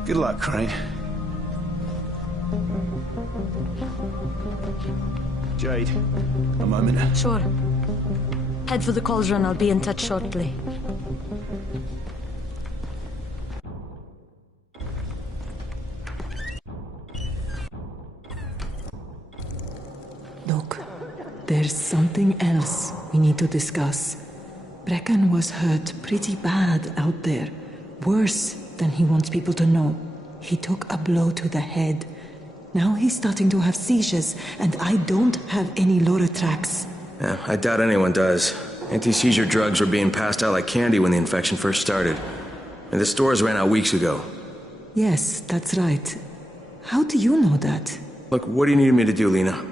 Good luck, Crane. Jade, a moment. Sure. Head for the cauldron. I'll be in touch shortly. Look, there's something else we need to discuss. Brecken was hurt pretty bad out there. Worse than he wants people to know. He took a blow to the head. Now he's starting to have seizures, and I don't have any Loratrax. Yeah, I doubt anyone does. Anti-seizure drugs were being passed out like candy when the infection first started. And the stores ran out weeks ago. Yes, that's right. How do you know that? Look, what do you need me to do, Lena?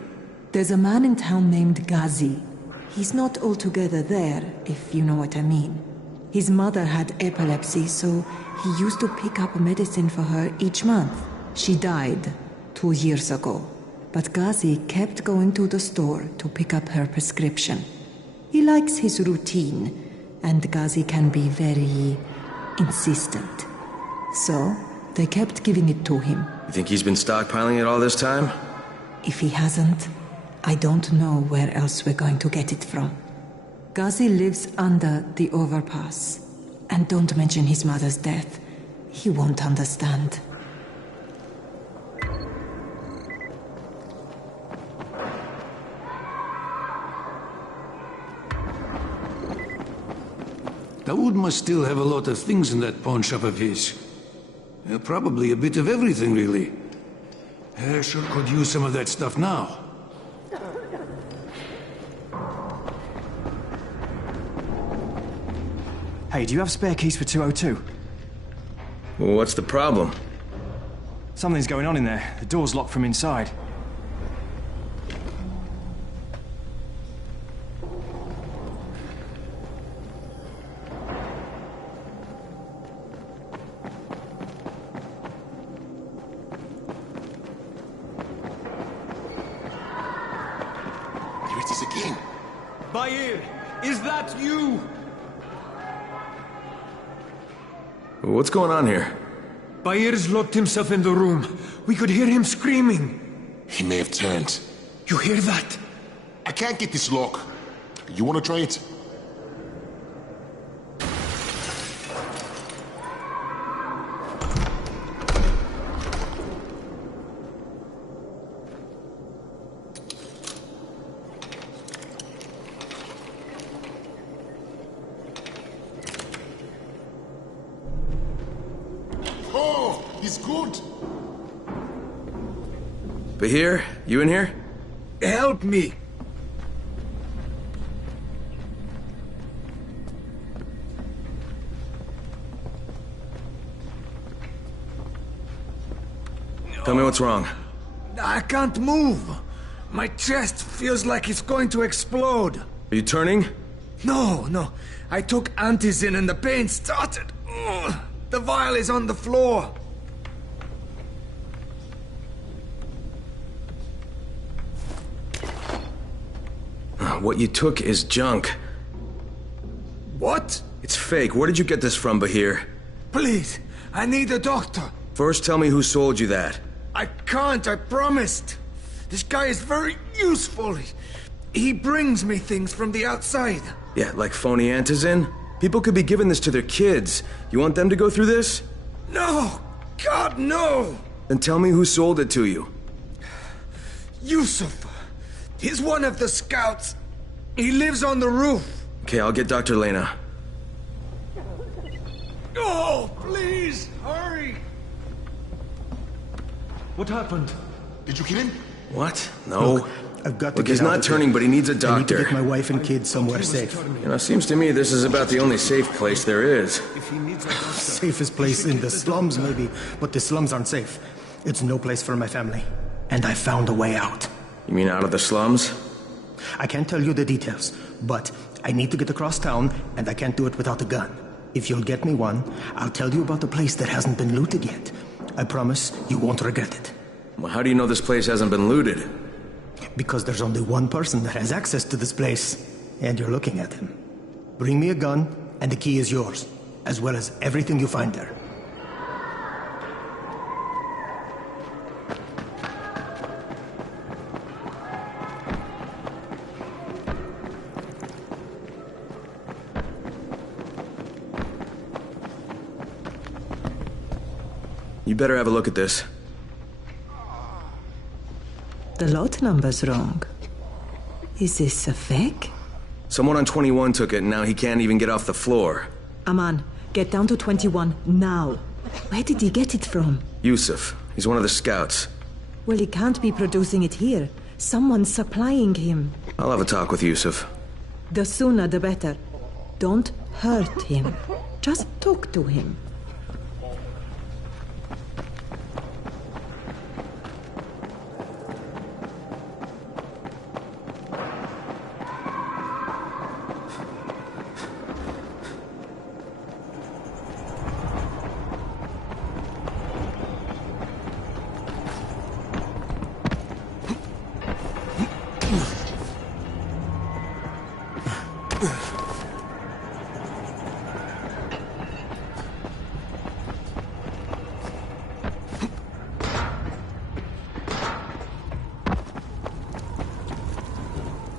There's a man in town named Ghazi. He's not altogether there, if you know what I mean. His mother had epilepsy, so he used to pick up medicine for her each month. She died 2 years ago, but Ghazi kept going to the store to pick up her prescription. He likes his routine, and Ghazi can be very insistent. So, they kept giving it to him. You think he's been stockpiling it all this time? If he hasn't, I don't know where else we're going to get it from. Ghazi lives under the overpass. And don't mention his mother's death. He won't understand. Dawood must still have a lot of things in that pawn shop of his. Probably a bit of everything, really. Sure could use some of that stuff now. Hey, do you have spare keys for 202? Well, what's the problem? Something's going on in there. The door's locked from inside. Here it is again. Bahir, is that you? What's going on here? Bahir's locked himself in the room. We could hear him screaming. He may have turned. You hear that? I can't get this lock. You want to try it? Oh, he's good. Bahir, you in here? Help me! Tell me what's wrong. I can't move. My chest feels like it's going to explode. Are you turning? No. I took Antizin and the pain started. Ugh. The vial is on the floor. What you took is junk. What? It's fake. Where did you get this from, Bahir? Please, I need a doctor. First, tell me who sold you that. I can't, I promised. This guy is very useful. He brings me things from the outside. Yeah, like phony Antizin? People could be giving this to their kids. You want them to go through this? No! God, no! Then tell me who sold it to you. Yusuf. He's one of the scouts. He lives on the roof. Okay, I'll get Dr. Lena. Oh, please, hurry! What happened? Did you kill him? What? No. Look, I've got to Look, get he's out not of turning, here. but he needs a doctor. I need to get my wife and kids somewhere safe. You know, seems to me this is about the only safe place there is. Safest place in the slums, maybe, but the slums aren't safe. It's no place for my family. And I found a way out. You mean out of the slums? I can't tell you the details, but I need to get across town, and I can't do it without a gun. If you'll get me one, I'll tell you about a place that hasn't been looted yet. I promise you won't regret it. Well, how do you know this place hasn't been looted? Because there's only one person that has access to this place, and you're looking at him. Bring me a gun, and the key is yours, as well as everything you find there. You better have a look at this. The lot number's wrong. Is this a fake? Someone on 21 took it, and now he can't even get off the floor. Aman, get down to 21 now. Where did he get it from? Yusuf. He's one of the scouts. Well, he can't be producing it here. Someone's supplying him. I'll have a talk with Yusuf. The sooner the better. Don't hurt him. Just talk to him.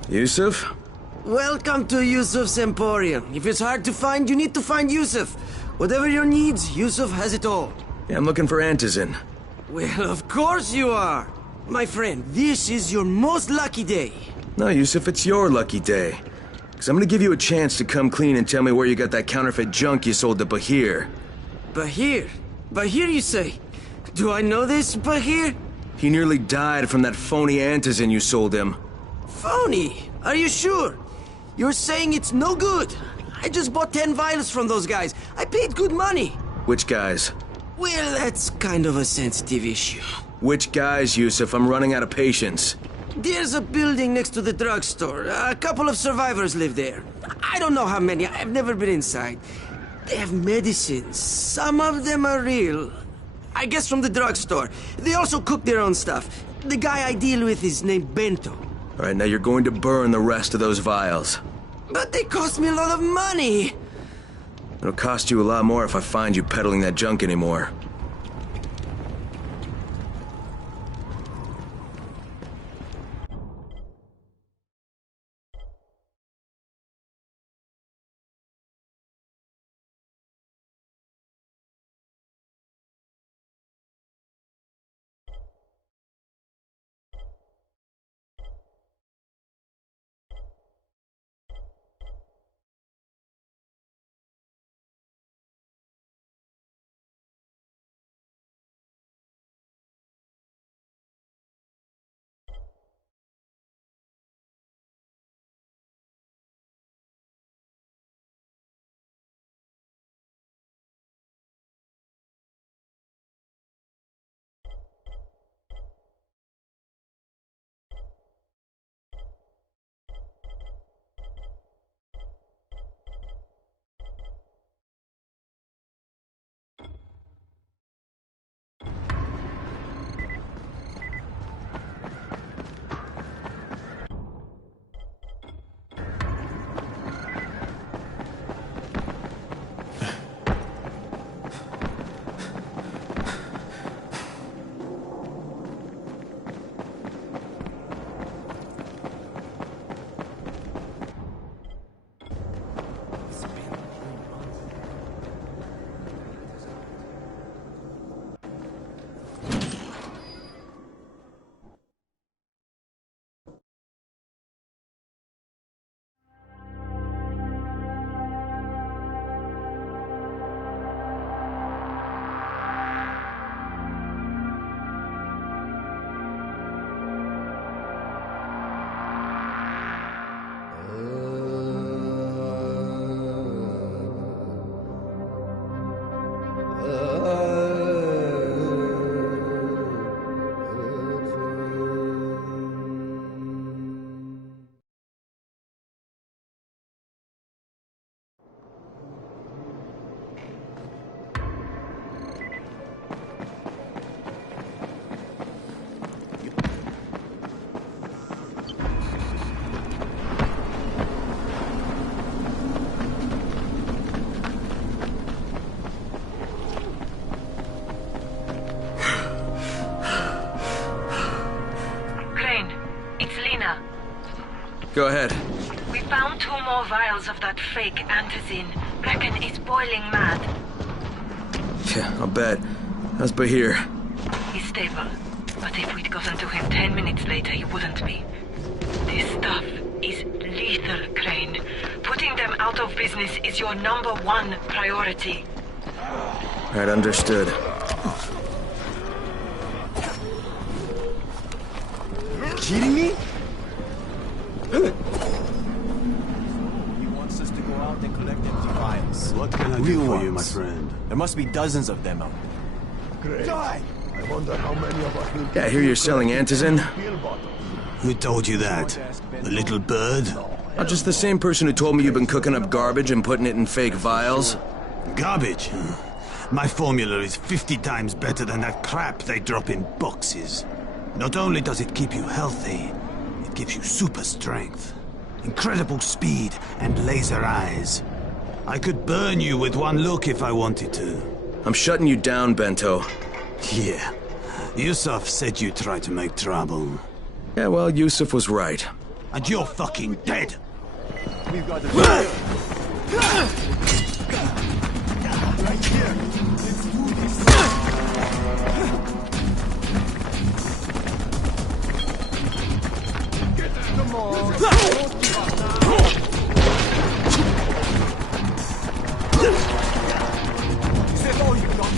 Yusuf? Welcome to Yusuf's Emporium. If it's hard to find, you need to find Yusuf. Whatever your needs, Yusuf has it all. Yeah, I'm looking for Antizin. Well, of course you are. My friend, this is your most lucky day. No, Yusuf, it's your lucky day. Because I'm gonna give you a chance to come clean and tell me where you got that counterfeit junk you sold to Bahir. Bahir? Bahir, you say? Do I know this, Bahir? He nearly died from that phony Antizin you sold him. Phony? Are you sure? You're saying it's no good? I just bought 10 vials from those guys. I paid good money. Which guys? Well, that's kind of a sensitive issue. Which guys, Yusuf? I'm running out of patience. There's a building next to the drugstore. A couple of survivors live there. I don't know how many. I've never been inside. They have medicines. Some of them are real. I guess from the drugstore. They also cook their own stuff. The guy I deal with is named Bento. All right, now you're going to burn the rest of those vials. But they cost me a lot of money. It'll cost you a lot more if I find you peddling that junk anymore. Go ahead. We found 2 more vials of that fake Antizin. Brecken is boiling mad. Yeah, I'll bet. How's Bahir? He's stable. But if we'd gotten to him 10 minutes later, he wouldn't be. This stuff is lethal, Crane. Putting them out of business is your #1 priority. Right, understood. Kidding me? He wants us to go out and collect empty vials. What can I do for you, my friend? There must be dozens of them out there. Die! I wonder how many of us will... Yeah, I hear you're selling Antizin. Who told you that? The little bird? Not just the same person who told me you've been cooking up garbage and putting it in fake vials. Garbage? My formula is 50 times better than that crap they drop in boxes. Not only does it keep you healthy, it gives you super strength, incredible speed, and laser eyes. I could burn you with one look if I wanted to. I'm shutting you down, Bento. Yeah. Yusuf said you tried to make trouble. Yeah, well, Yusuf was right. and you're fucking dead. We've got the right here. Let's do this. Come on. Don't give up now. Is that all you got?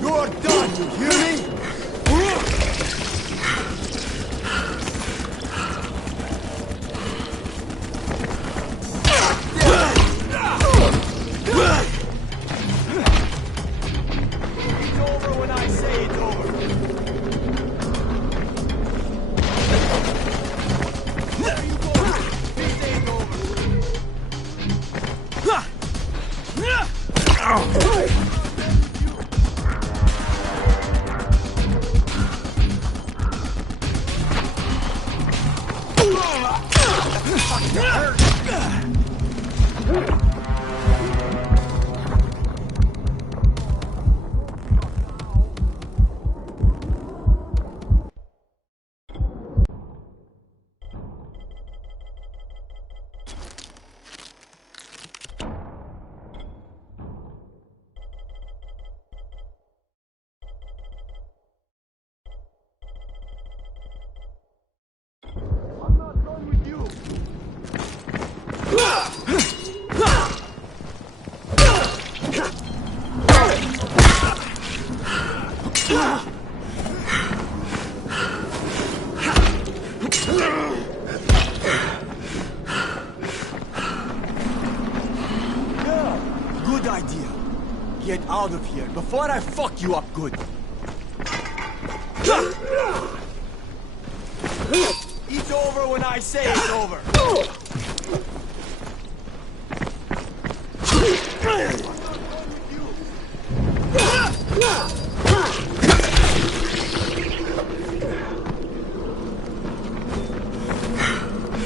You're done, you hear me? It's over when I say it's over. There you go. This ain't over. Good idea. Get out of here before I fuck you up good. It's over when I say it's over.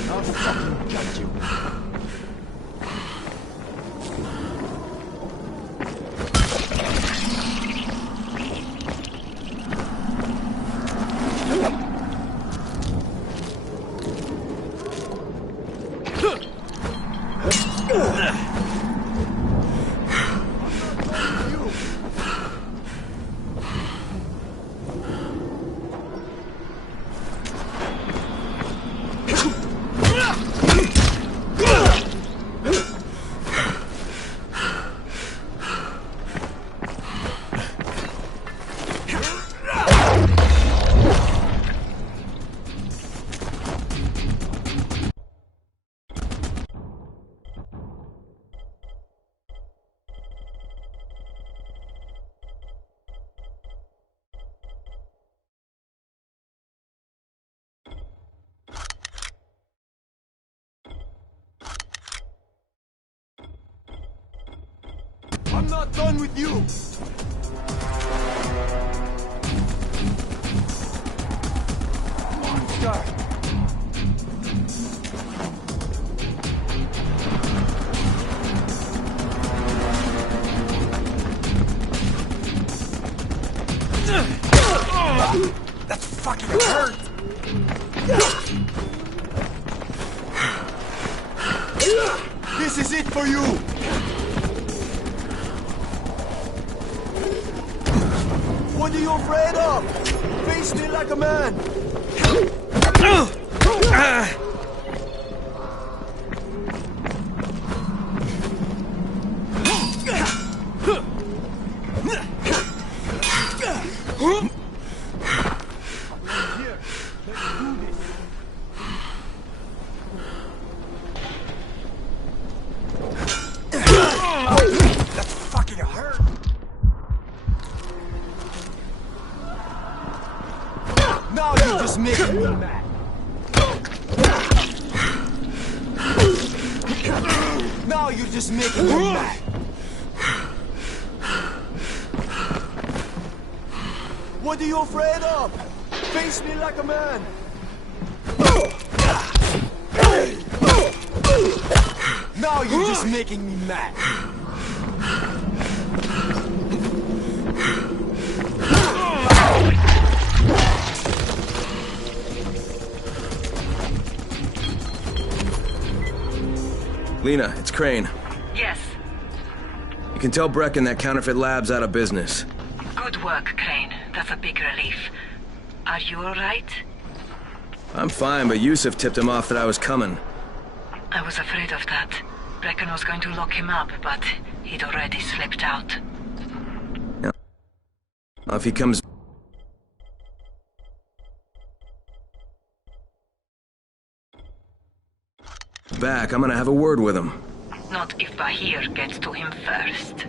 I'll fucking cut you. I'm not done with you! Monster! fucking hurt! This is it for you! What are you afraid of? Face me like a man! That fucking hurt! Now you're just making me mad. Now you're just making me mad. What are you afraid of? Face me like a man. Now you're just making me mad. Lena, it's Crane. Yes. You can tell Brecken that Counterfeit Lab's out of business. Good work, Crane. That's a big relief. Are you alright? I'm fine, but Yusuf tipped him off that I was coming. I was afraid of that. Brecken was going to lock him up, but he'd already slipped out. Yeah. Well, if he comes back, I'm gonna have a word with him. Not if Bahir gets to him first.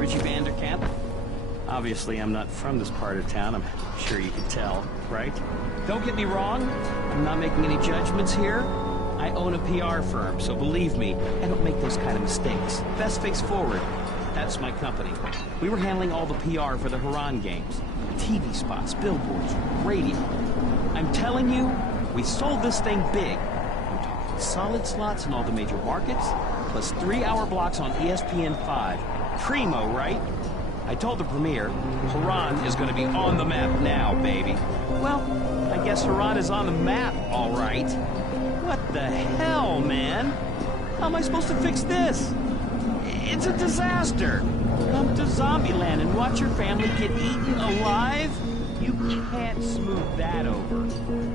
Richie Vanderkamp. Obviously, I'm not from this part of town. I'm sure you can tell, right? Don't get me wrong. I'm not making any judgments here. I own a PR firm, so believe me, I don't make those kind of mistakes. Best Face Forward. That's my company. We were handling all the PR for the Haran games. TV spots, billboards, radio. I'm telling you, we sold this thing big. I'm talking solid slots in all the major markets, plus 3-hour blocks on ESPN5. Primo, right? I told the Premier, Haran is going to be on the map now, baby. Well, I guess Haran is on the map, all right. What the hell, man? How am I supposed to fix this? It's a disaster. Come to Zombieland and watch your family get eaten alive? You can't smooth that over.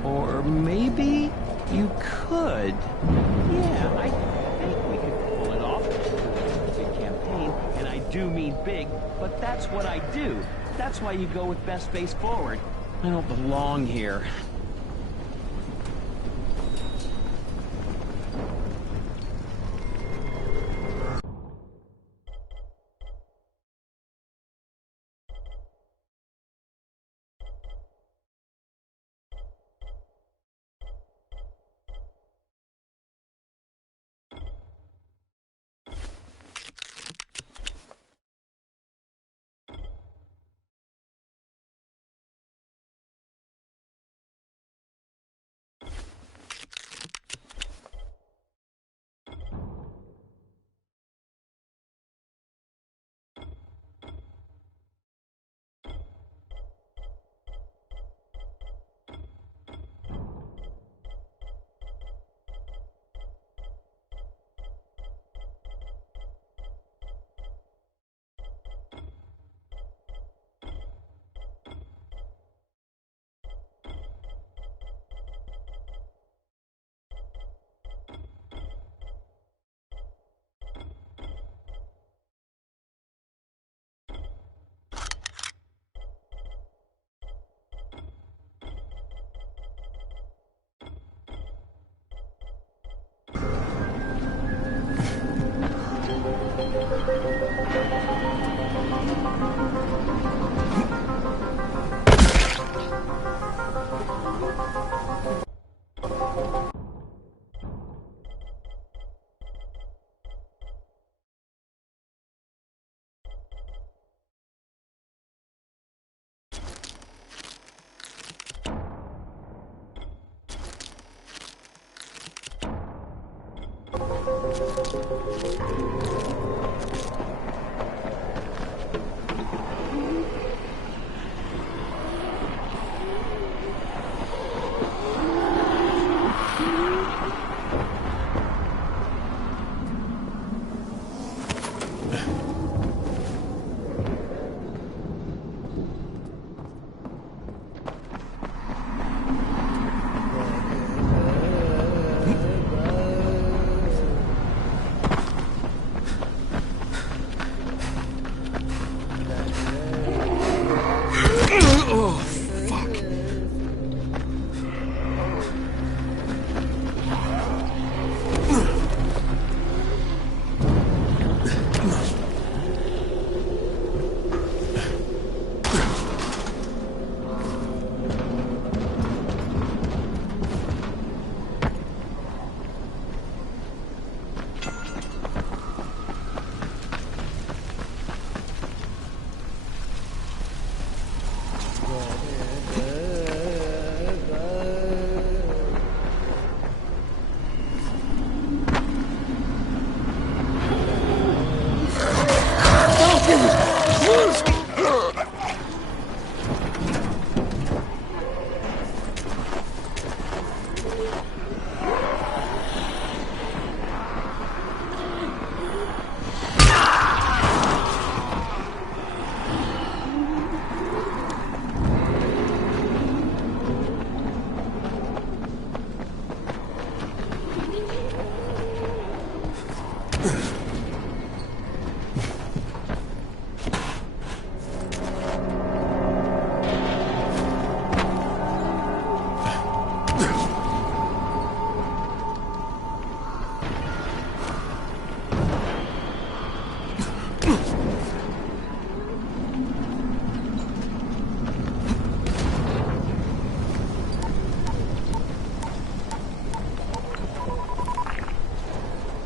Or maybe you could. Yeah, I think we could pull it off. It's a big campaign, and I do mean big, but that's what I do. That's why you go with Best Face Forward. I don't belong here.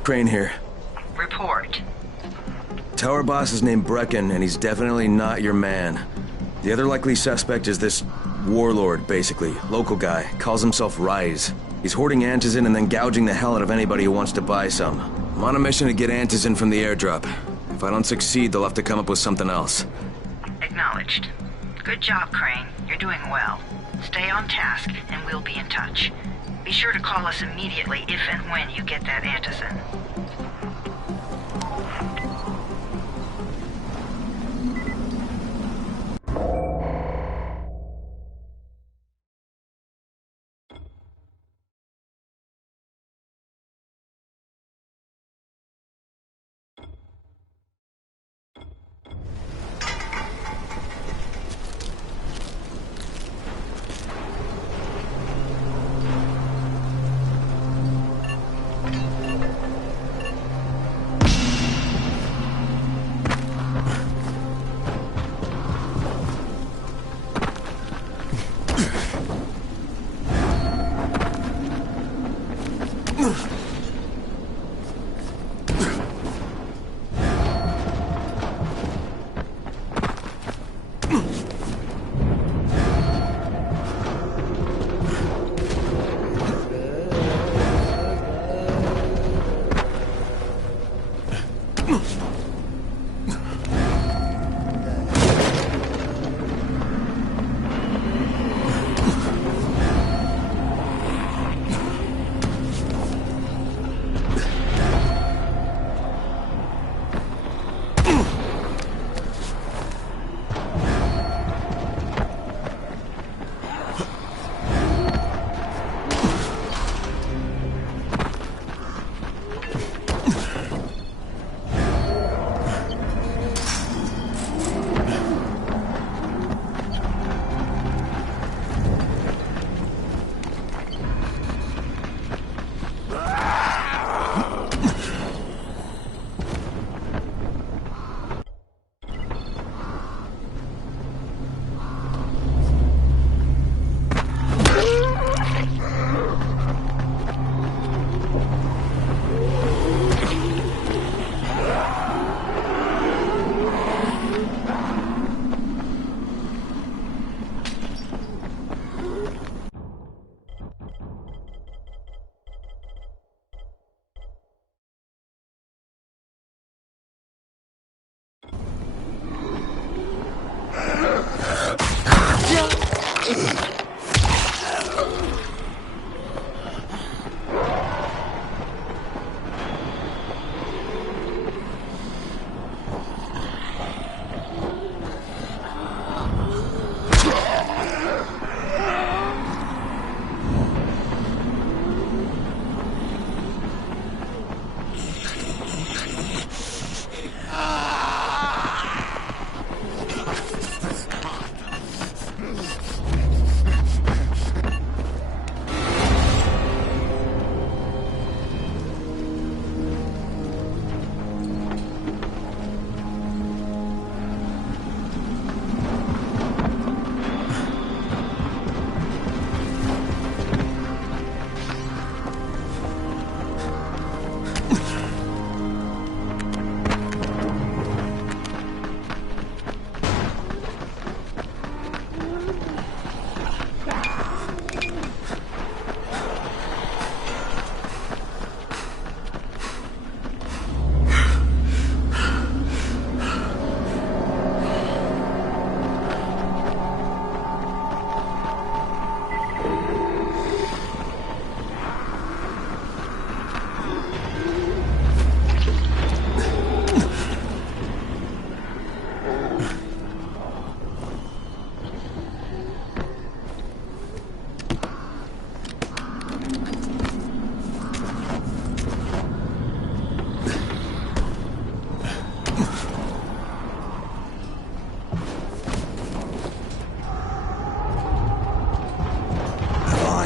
Crane here. Report. Tower boss is named Brecken, and he's definitely not your man. The other likely suspect is this warlord, basically. Local guy. Calls himself Rise. He's hoarding antizin and then gouging the hell out of anybody who wants to buy some. I'm on a mission to get antizin from the airdrop. If I don't succeed, they'll have to come up with something else. Acknowledged. Good job, Crane. You're doing well. Stay on task, and we'll be in touch. Be sure to call us immediately if and when you get that antizin.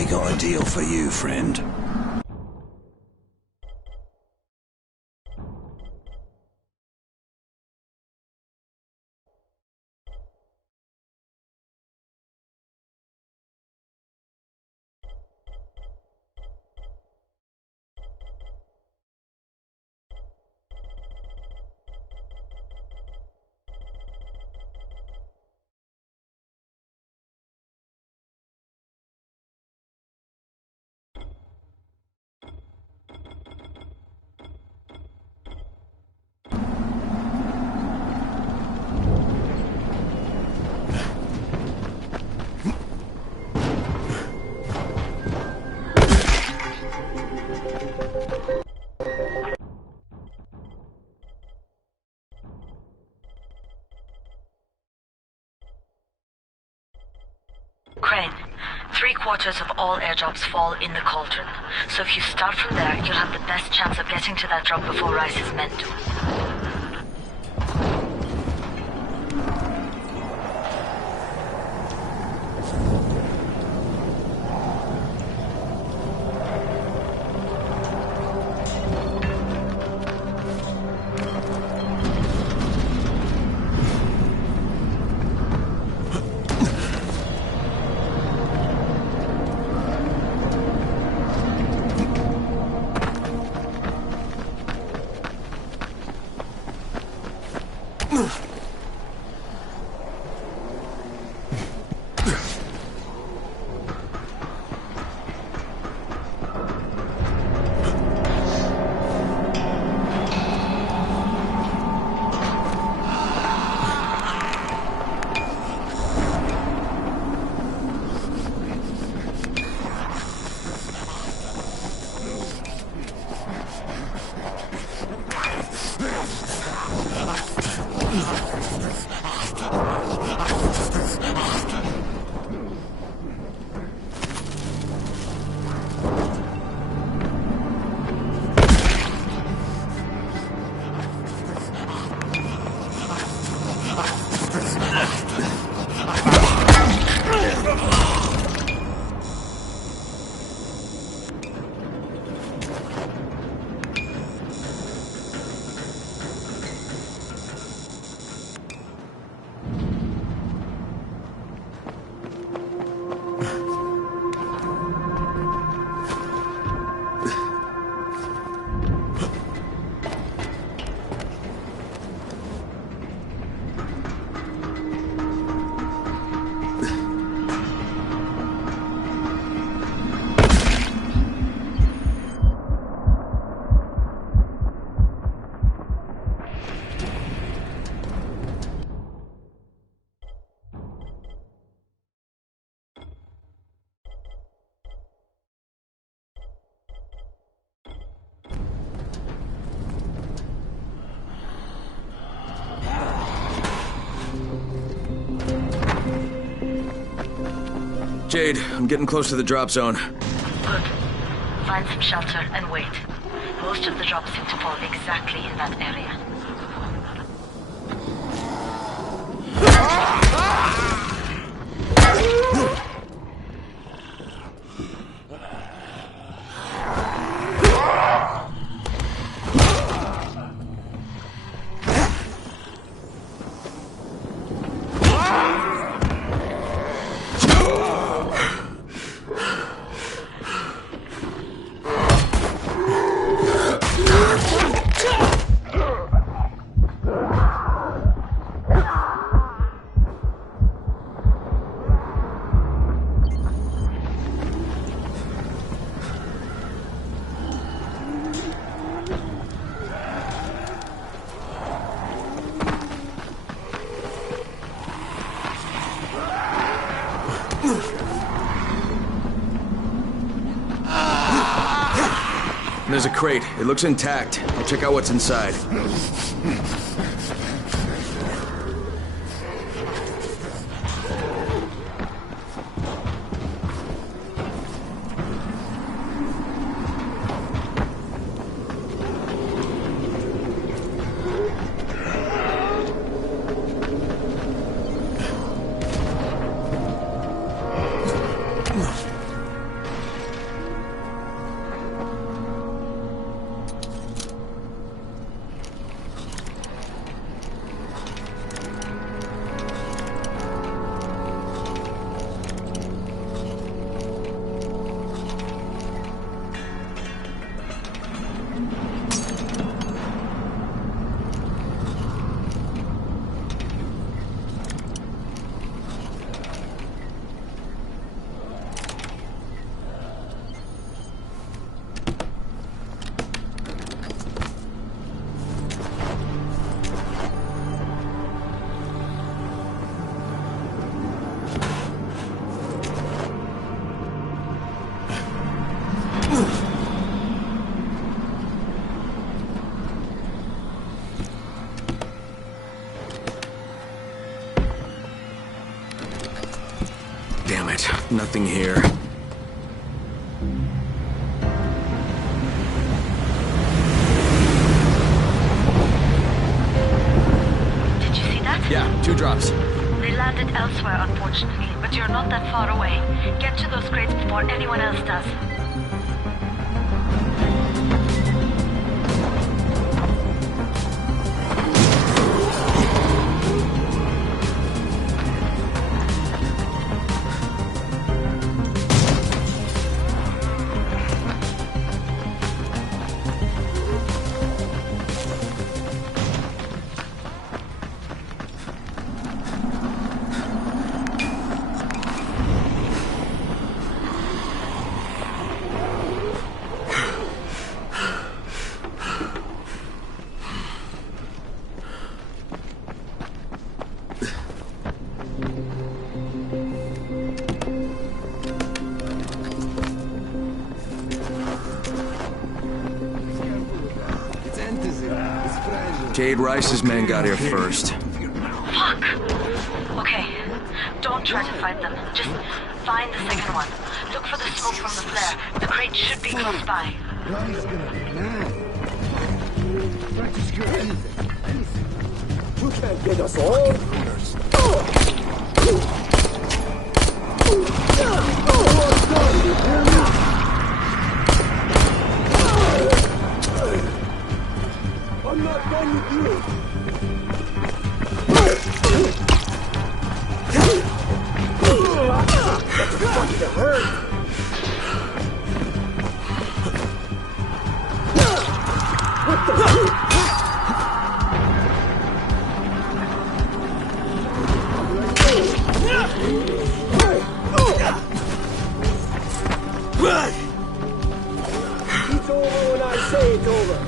Got a deal for you, friend. Crane, 3/4 of all airdrops fall in the cauldron. So if you start from there, you'll have the best chance of getting to that drop before Rice's men do. Jade, I'm getting close to the drop zone. Good. Find some shelter and wait. Most of the drops seem to fall exactly in that area. There's a crate. It looks intact. I'll check out what's inside. Damn it, nothing here. Did you see that? Yeah, 2 drops. They landed elsewhere, unfortunately, but you're not that far away. Get to those crates before anyone else does. Cade Rice's men got here first. Fuck! Okay, don't try to fight them. Just find the second one. Look for the smoke from the flare. The crate should be close by. Ronnie's gonna be mad. Try to secure anything. You can't get us all. I'm not done with you. That's fucking hurt. What the? It's over when I say it's over.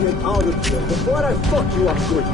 Get out of here before I fuck you up good.